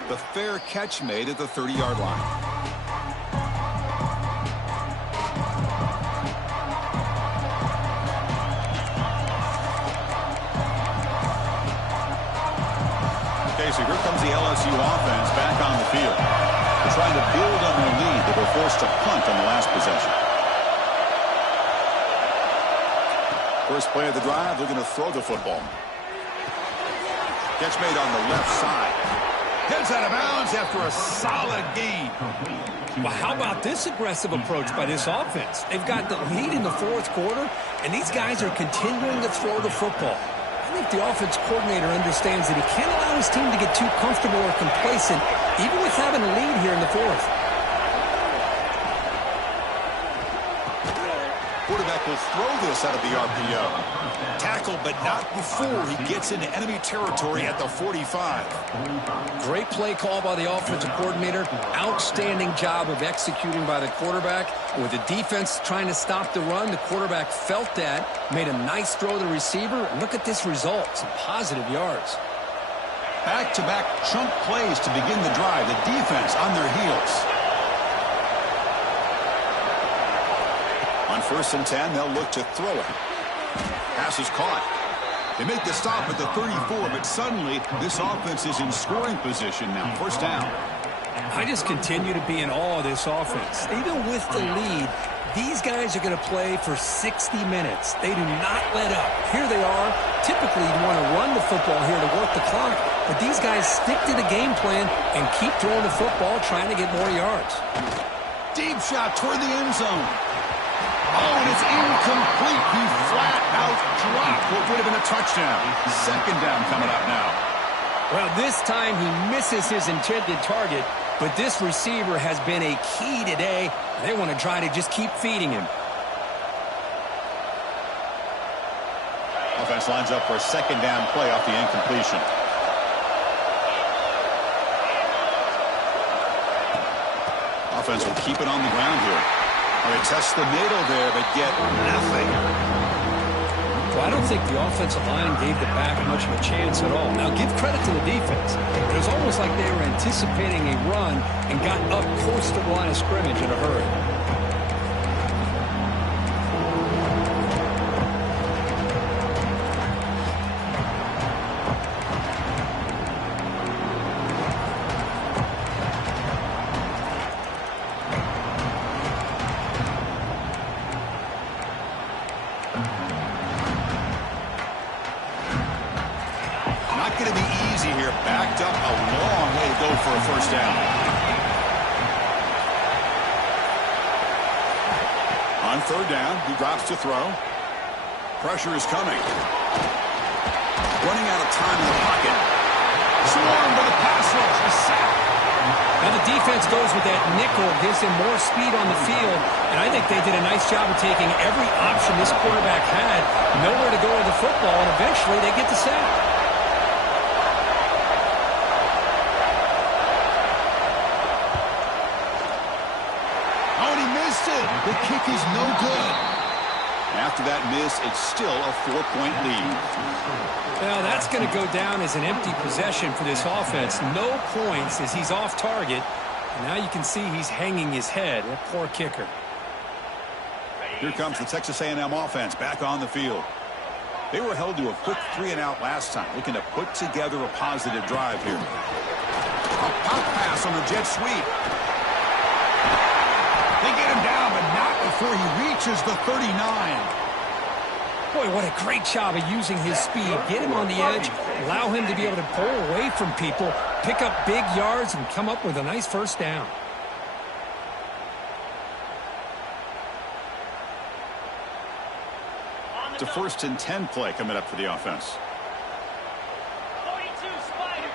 The fair catch made at the 30-yard line. Okay, so here comes the LSU offense back on the field. They're trying to build on their lead. They were forced to punt on the last possession. First play of the drive, they're going to throw the football. Catch made on the left side. Gets out of bounds after a solid gain. Well, how about this aggressive approach by this offense? They've got the lead in the fourth quarter, and these guys are continuing to throw the football. I think the offense coordinator understands that he can't allow his team to get too comfortable or complacent, even with having a lead here in the fourth. Quarterback will throw this out of the RPO. Tackle, but not before he gets into enemy territory at the 45. Great play call by the offensive coordinator. Outstanding job of executing by the quarterback. With the defense trying to stop the run, the quarterback felt that, made a nice throw to the receiver. And look at this result, some positive yards. Back-to-back chunk plays to begin the drive. The defense on their heels. On 1st and 10, they'll look to throw it. Pass is caught. They make the stop at the 34, but suddenly this offense is in scoring position now. First down. I just continue to be in awe of this offense. Even with the lead, these guys are going to play for 60 minutes. They do not let up. Here they are. Typically, you want to run the football here to work the clock, but these guys stick to the game plan and keep throwing the football, trying to get more yards. Deep shot toward the end zone. Oh, and it's incomplete. He flat out dropped what would have been a touchdown. Second down coming up now. Well, this time he misses his intended target, but this receiver has been a key today. They want to try to just keep feeding him. Offense lines up for a second down play off the incompletion. Offense will keep it on the ground here. They test the middle there, but get nothing. Well, I don't think the offensive line gave the back much of a chance at all. Now, give credit to the defense. It was almost like they were anticipating a run and got up close to the line of scrimmage in a hurry. Third down, he drops to throw. Pressure is coming. Running out of time in the pocket. Swarmed by the pass rush. A sack. Now the defense goes with that nickel, gives him more speed on the field, and I think they did a nice job of taking every option this quarterback had. Nowhere to go with the football, and eventually they get the sack. The kick is no good. After that miss, it's still a 4-point lead. Well, that's going to go down as an empty possession for this offense. No points as he's off target. And now you can see he's hanging his head. That poor kicker. Here comes the Texas A&M offense back on the field. They were held to a quick 3-and-out last time, looking to put together a positive drive here. A pop pass on the jet sweep. They get him down, but not before he reaches the 39. Boy, what a great job of using his speed. Get him on the edge, allow him to be able to pull away from people, pick up big yards, and come up with a nice first down. Just a 1st and 10 play coming up for the offense. 42 Spiders.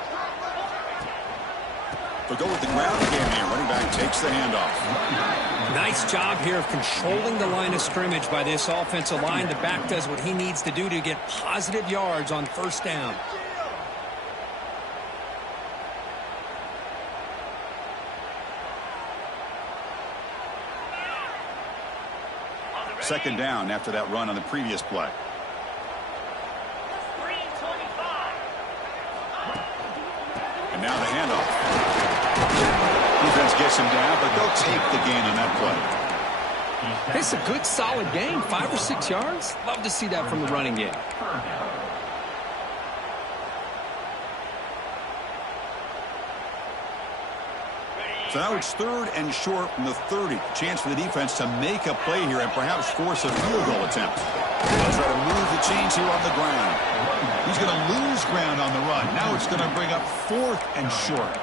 They'll go with the ground game here. Running back takes the handoff. Nice job here of controlling the line of scrimmage by this offensive line. The back does what he needs to do to get positive yards on 1st down. Second down after that run on the previous play. 3:25. And now the handoff. Defense gets him down, but they'll take the gain on that play. It's a good, solid game. 5 or 6 yards. Love to see that from the running game. So now it's 3rd and short from the 30. Chance for the defense to make a play here and perhaps force a field goal attempt. They'll try to move the chains here on the ground. He's going to lose ground on the run. Now it's going to bring up 4th and short.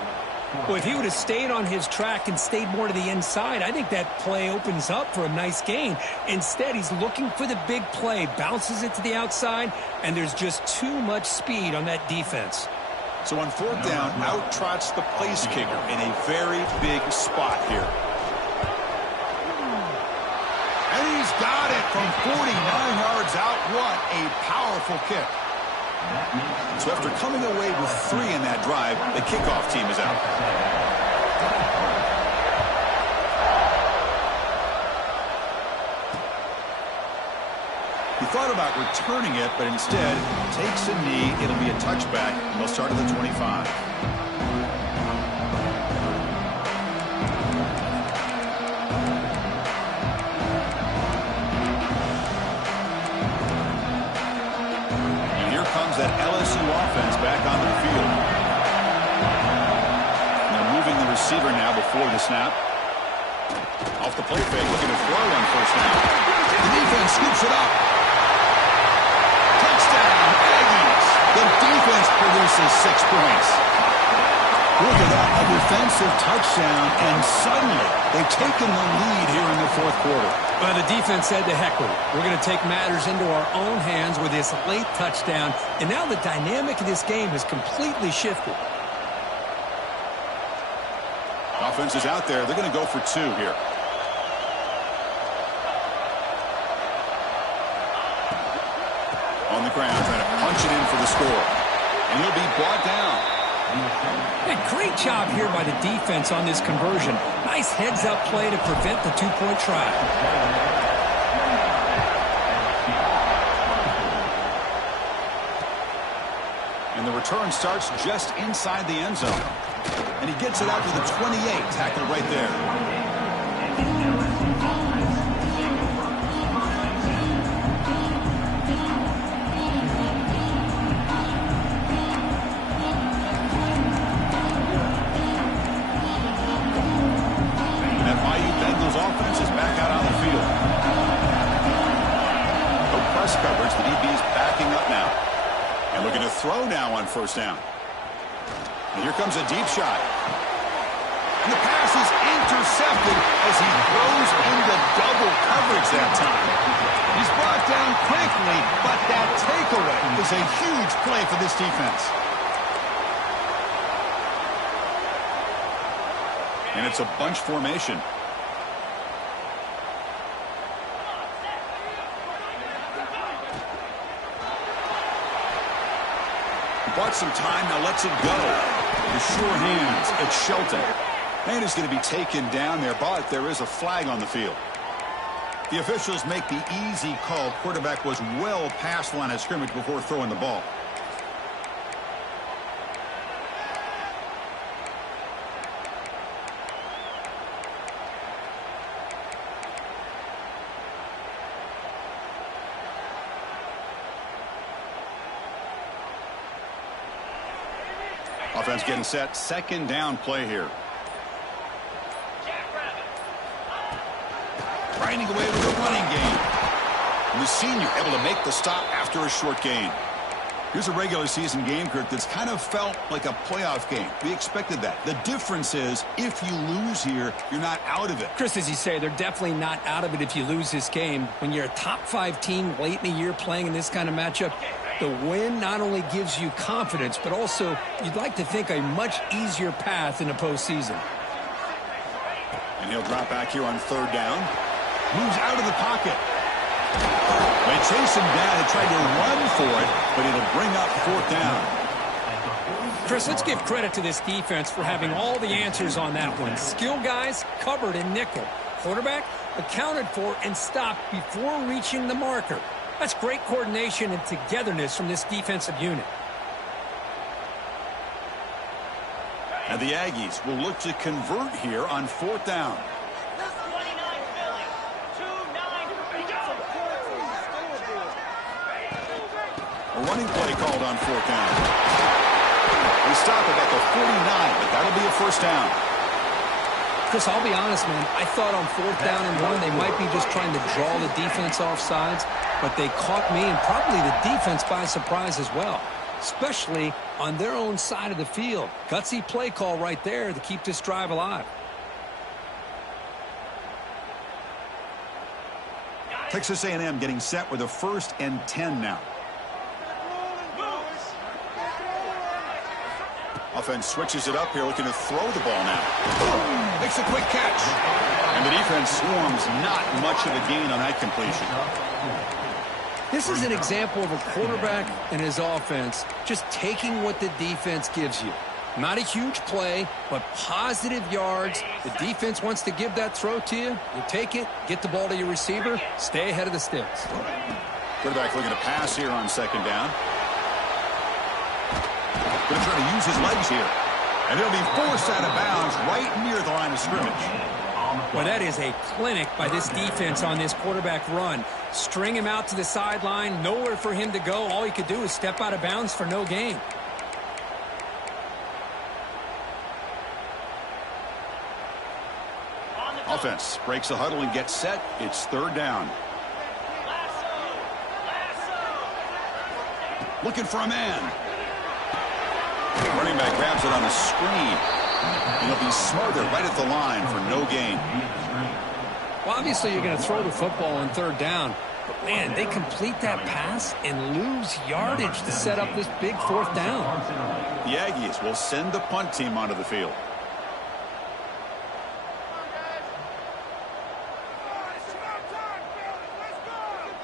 Well, if he would have stayed on his track and stayed more to the inside, I think that play opens up for a nice gain. Instead, he's looking for the big play, bounces it to the outside, and there's just too much speed on that defense. So on 4th down, out trots the place kicker in a very big spot here. And he's got it from 49 yards out. What a powerful kick. So after coming away with 3 in that drive, the kickoff team is out. He thought about returning it, but instead takes a knee. It'll be a touchback, and they'll start at the 25. And here comes that LSU offense back onto the field. And they're moving the receiver now before the snap. Off the play fake, looking to throw on 1st down. The defense scoops it up. The defense produces 6 points. Look at that, a defensive touchdown, and suddenly they've taken the lead here in the 4th quarter. Well, the defense said to heck with it. We're going to take matters into our own hands with this late touchdown, and now the dynamic of this game has completely shifted. Offense is out there. They're going to go for 2 here. On the ground, trying to punch it in for the score. And he'll be brought down. Hey, great job here by the defense on this conversion. Nice heads-up play to prevent the 2-point try. And the return starts just inside the end zone. And he gets it out to the 28, tackled right there. Coverage. The DB's backing up now. And looking to throw now on 1st down. And here comes a deep shot. And the pass is intercepted as he throws into double coverage that time. He's brought down quickly, but that takeaway is a huge play for this defense. And it's a bunch formation. Bought some time, now lets it go. The sure hands, it's Shelton. And he's going to be taken down there, but there is a flag on the field. The officials make the easy call. Quarterback was well past the line of scrimmage before throwing the ball. Offense getting set. 2nd down play here. Grinding away with a running game. And the senior able to make the stop after a short gain. Here's a regular season game, Kurt, that's kind of felt like a playoff game. We expected that. The difference is, if you lose here, you're not out of it. Chris, as you say, they're definitely not out of it if you lose this game. When you're a top-5 team late in the year playing in this kind of matchup, the win not only gives you confidence, but also you'd like to think a much easier path in the postseason. And he'll drop back here on 3rd down. Moves out of the pocket. They chase him down and tried to run for it, but it'll bring up 4th down. Chris, let's give credit to this defense for having all the answers on that one. Skill guys covered in nickel. Quarterback accounted for and stopped before reaching the marker. That's great coordination and togetherness from this defensive unit. And the Aggies will look to convert here on 4th down. 29 Philly. 2-9. A running play called on 4th down. We stop it at the 49, but that'll be a 1st down. Chris, I'll be honest, man. I thought on 4th down and 1, they might be just trying to draw the defense off sides, but they caught me and probably the defense by surprise as well, especially on their own side of the field. Gutsy play call right there to keep this drive alive. Texas A&M getting set with a 1st and 10 now. Offense switches it up here, looking to throw the ball now. Makes a quick catch. And the defense swarms not much of a gain on that completion. This is an example of a quarterback and his offense just taking what the defense gives you. Not a huge play, but positive yards. The defense wants to give that throw to you. You take it, get the ball to your receiver, stay ahead of the sticks. Quarterback looking to pass here on 2nd down. Going to try to use his legs here. And they'll be forced out of bounds right near the line of scrimmage. Well, that is a clinic by this defense on this quarterback run. String him out to the sideline, nowhere for him to go. All he could do is step out of bounds for no gain. Offense breaks the huddle and gets set. It's 3rd down. Looking for a man. Running back grabs it on the screen. And he'll be smothered right at the line for no gain. Well, obviously you're going to throw the football on 3rd down. But, man, they complete that pass and lose yardage to set up this big 4th down. The Aggies will send the punt team onto the field.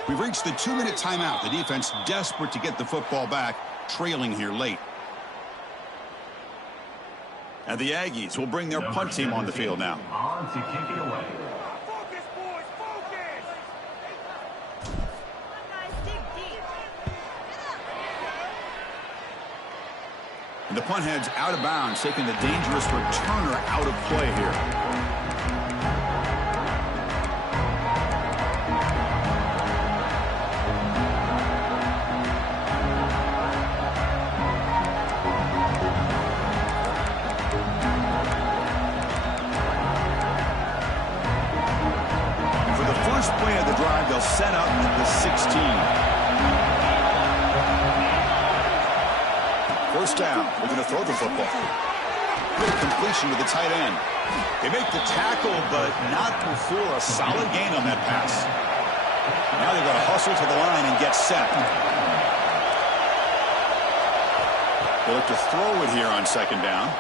We've reached the 2-minute timeout. The defense desperate to get the football back, trailing here late. And the Aggies will bring their punt team on the field now. On to kick it away. Focus, boys, focus. And the punt heads out of bounds, taking the dangerous returner out of play here. Play of the drive, they'll set up at the 16. 1st down. We're going to throw the football. Good completion to the tight end. They make the tackle, but not before a solid gain on that pass. Now they've got to hustle to the line and get set. They look to throw it here on 2nd down.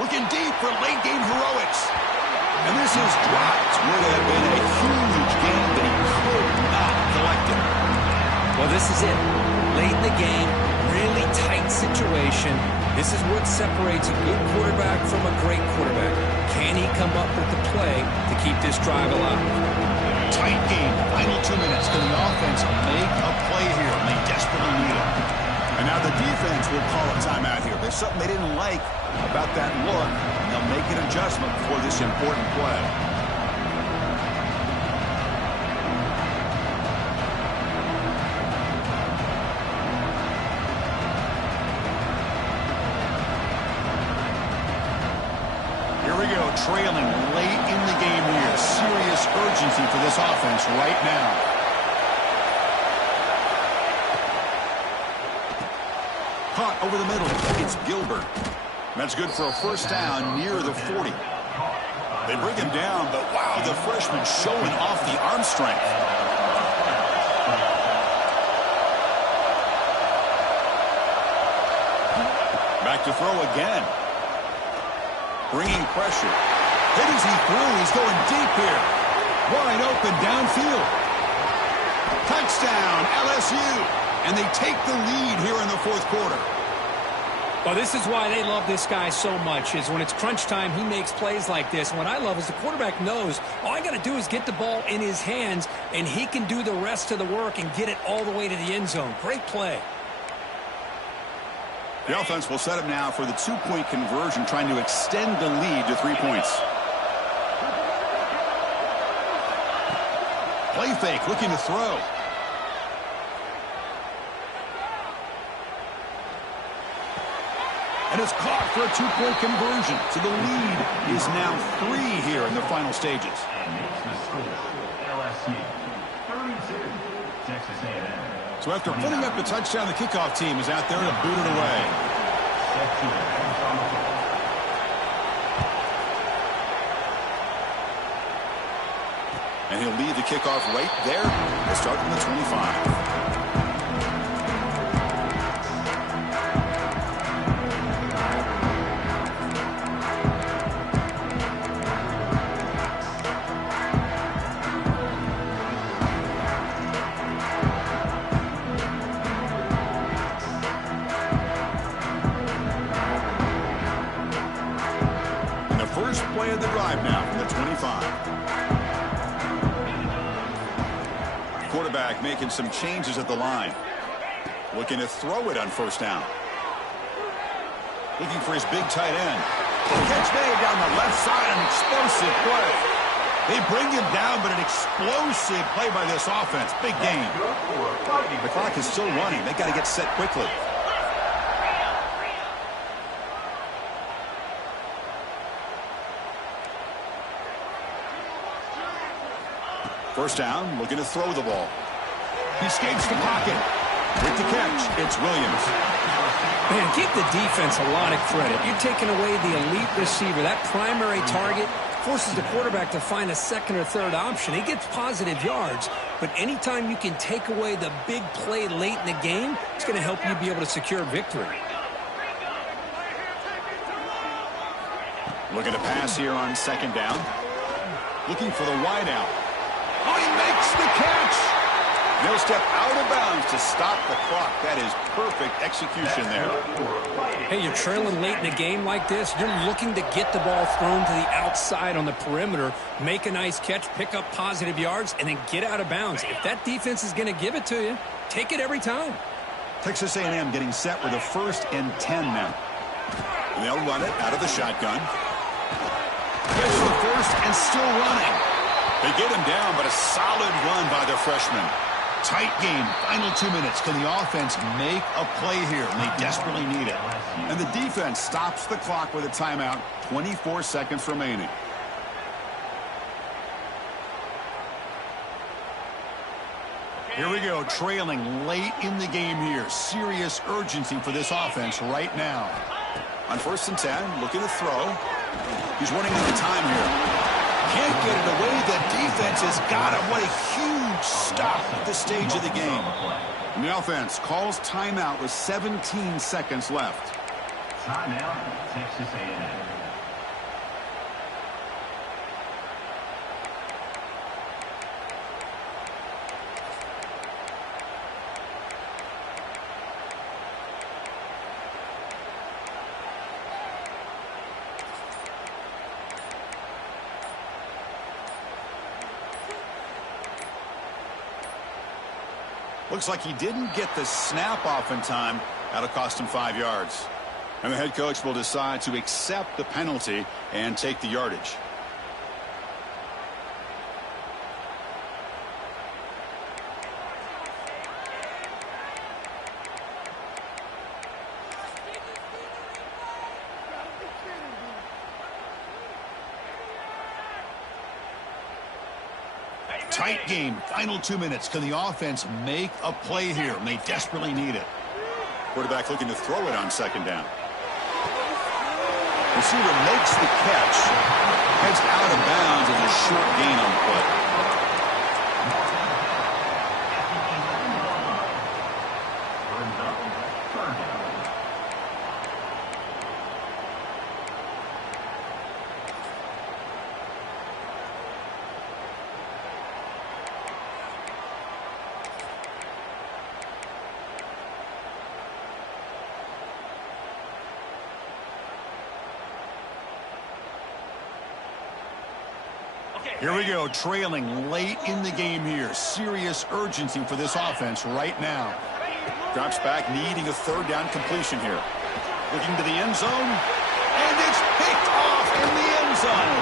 Looking deep for late game heroics. And this is dropped. Would have been a huge game, but he could not collect it. Well, this is it. Late in the game, really tight situation. This is what separates a good quarterback from a great quarterback. Can he come up with the play to keep this drive alive? Tight game. Final 2 minutes. Can the offense make a play here? And they desperately need it. And now the defense will call a timeout here. There's something they didn't like about that look. And they'll make an adjustment for this important play. Here we go, trailing late in the game here. Serious urgency for this offense right now. over the middle. It's Gilbert. That's good for a first down near the 40. They bring him down, but wow, the freshman showing off the arm strength. Back to throw again. Bringing pressure. Hit as he threw. He's going deep here. Wide open downfield. Touchdown, LSU. And they take the lead here in the fourth quarter. Well, this is why they love this guy so much, is when it's crunch time, he makes plays like this. And what I love is the quarterback knows all I got to do is get the ball in his hands, and he can do the rest of the work and get it all the way to the end zone. Great play. The offense will set up now for the two-point conversion, trying to extend the lead to 3 points. Play fake, looking to throw. And it's caught for a two-point conversion. So the lead is now 3 here in the final stages. And makes the score. LSU 32, Texas A&M. So after putting up the touchdown, the kickoff team is out there to boot it away. And he'll leave the kickoff right there. We'll start from the 25. First play of the drive now from the 25. Quarterback making some changes at the line. Looking to throw it on first down. Looking for his big tight end. Catch made down the left side, an explosive play. They bring him down, but an explosive play by this offense. Big game. The clock is still running. They got to get set quickly. First down, looking to throw the ball. He escapes the pocket. With the catch, it's Williams. Man, give the defense a lot of credit. You're taking away the elite receiver. That primary target forces the quarterback to find a second or third option. He gets positive yards, but anytime you can take away the big play late in the game, it's going to help you be able to secure victory. Looking to pass here on second down. Looking for the wide out. Oh, he makes the catch. They'll step out of bounds to stop the clock. That is perfect execution there. Hey, you're trailing late in a game like this. You're looking to get the ball thrown to the outside on the perimeter, make a nice catch, pick up positive yards, and then get out of bounds. If that defense is going to give it to you, take it every time. Texas A&M getting set with a 1st and 10 now. And they'll run it out of the shotgun. Gets the first and still running. They get him down, but a solid run by the freshman. Tight game, final 2 minutes. Can the offense make a play here? And they desperately need it. And the defense stops the clock with a timeout. 24 seconds remaining. Here we go, trailing late in the game here. Serious urgency for this offense right now. On 1st and 10, looking to throw. He's running out of time here. Can't get it away. The defense has got him. What a huge stop at this stage of the game. And the offense calls timeout with 17 seconds left. Timeout, Texas A&M. Looks like he didn't get the snap off in time. That'll cost him 5 yards. And the head coach will decide to accept the penalty and take the yardage. Tight game, final 2 minutes. Can the offense make a play here? And they desperately need it. Quarterback looking to throw it on second down. Receiver makes the catch. Heads out of bounds as a short gain on the play. Here we go, trailing late in the game here. Serious urgency for this offense right now. Drops back, needing a third down completion here. Looking to the end zone, and it's picked off in the end zone.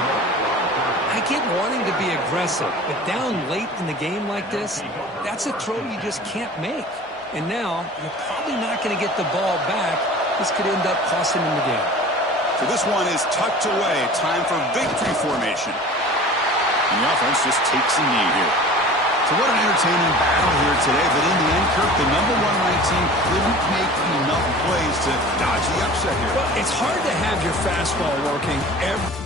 I get wanting to be aggressive, but down late in the game like this, that's a throw you just can't make. And now, you're probably not going to get the ball back. This could end up costing him the game. So this one is tucked away. Time for victory formation. And the offense just takes a knee here. So what an entertaining battle here today. But in the end, Kirk, the #1 ranked team couldn't make enough plays to dodge the upset here. Well, it's hard to have your fastball working every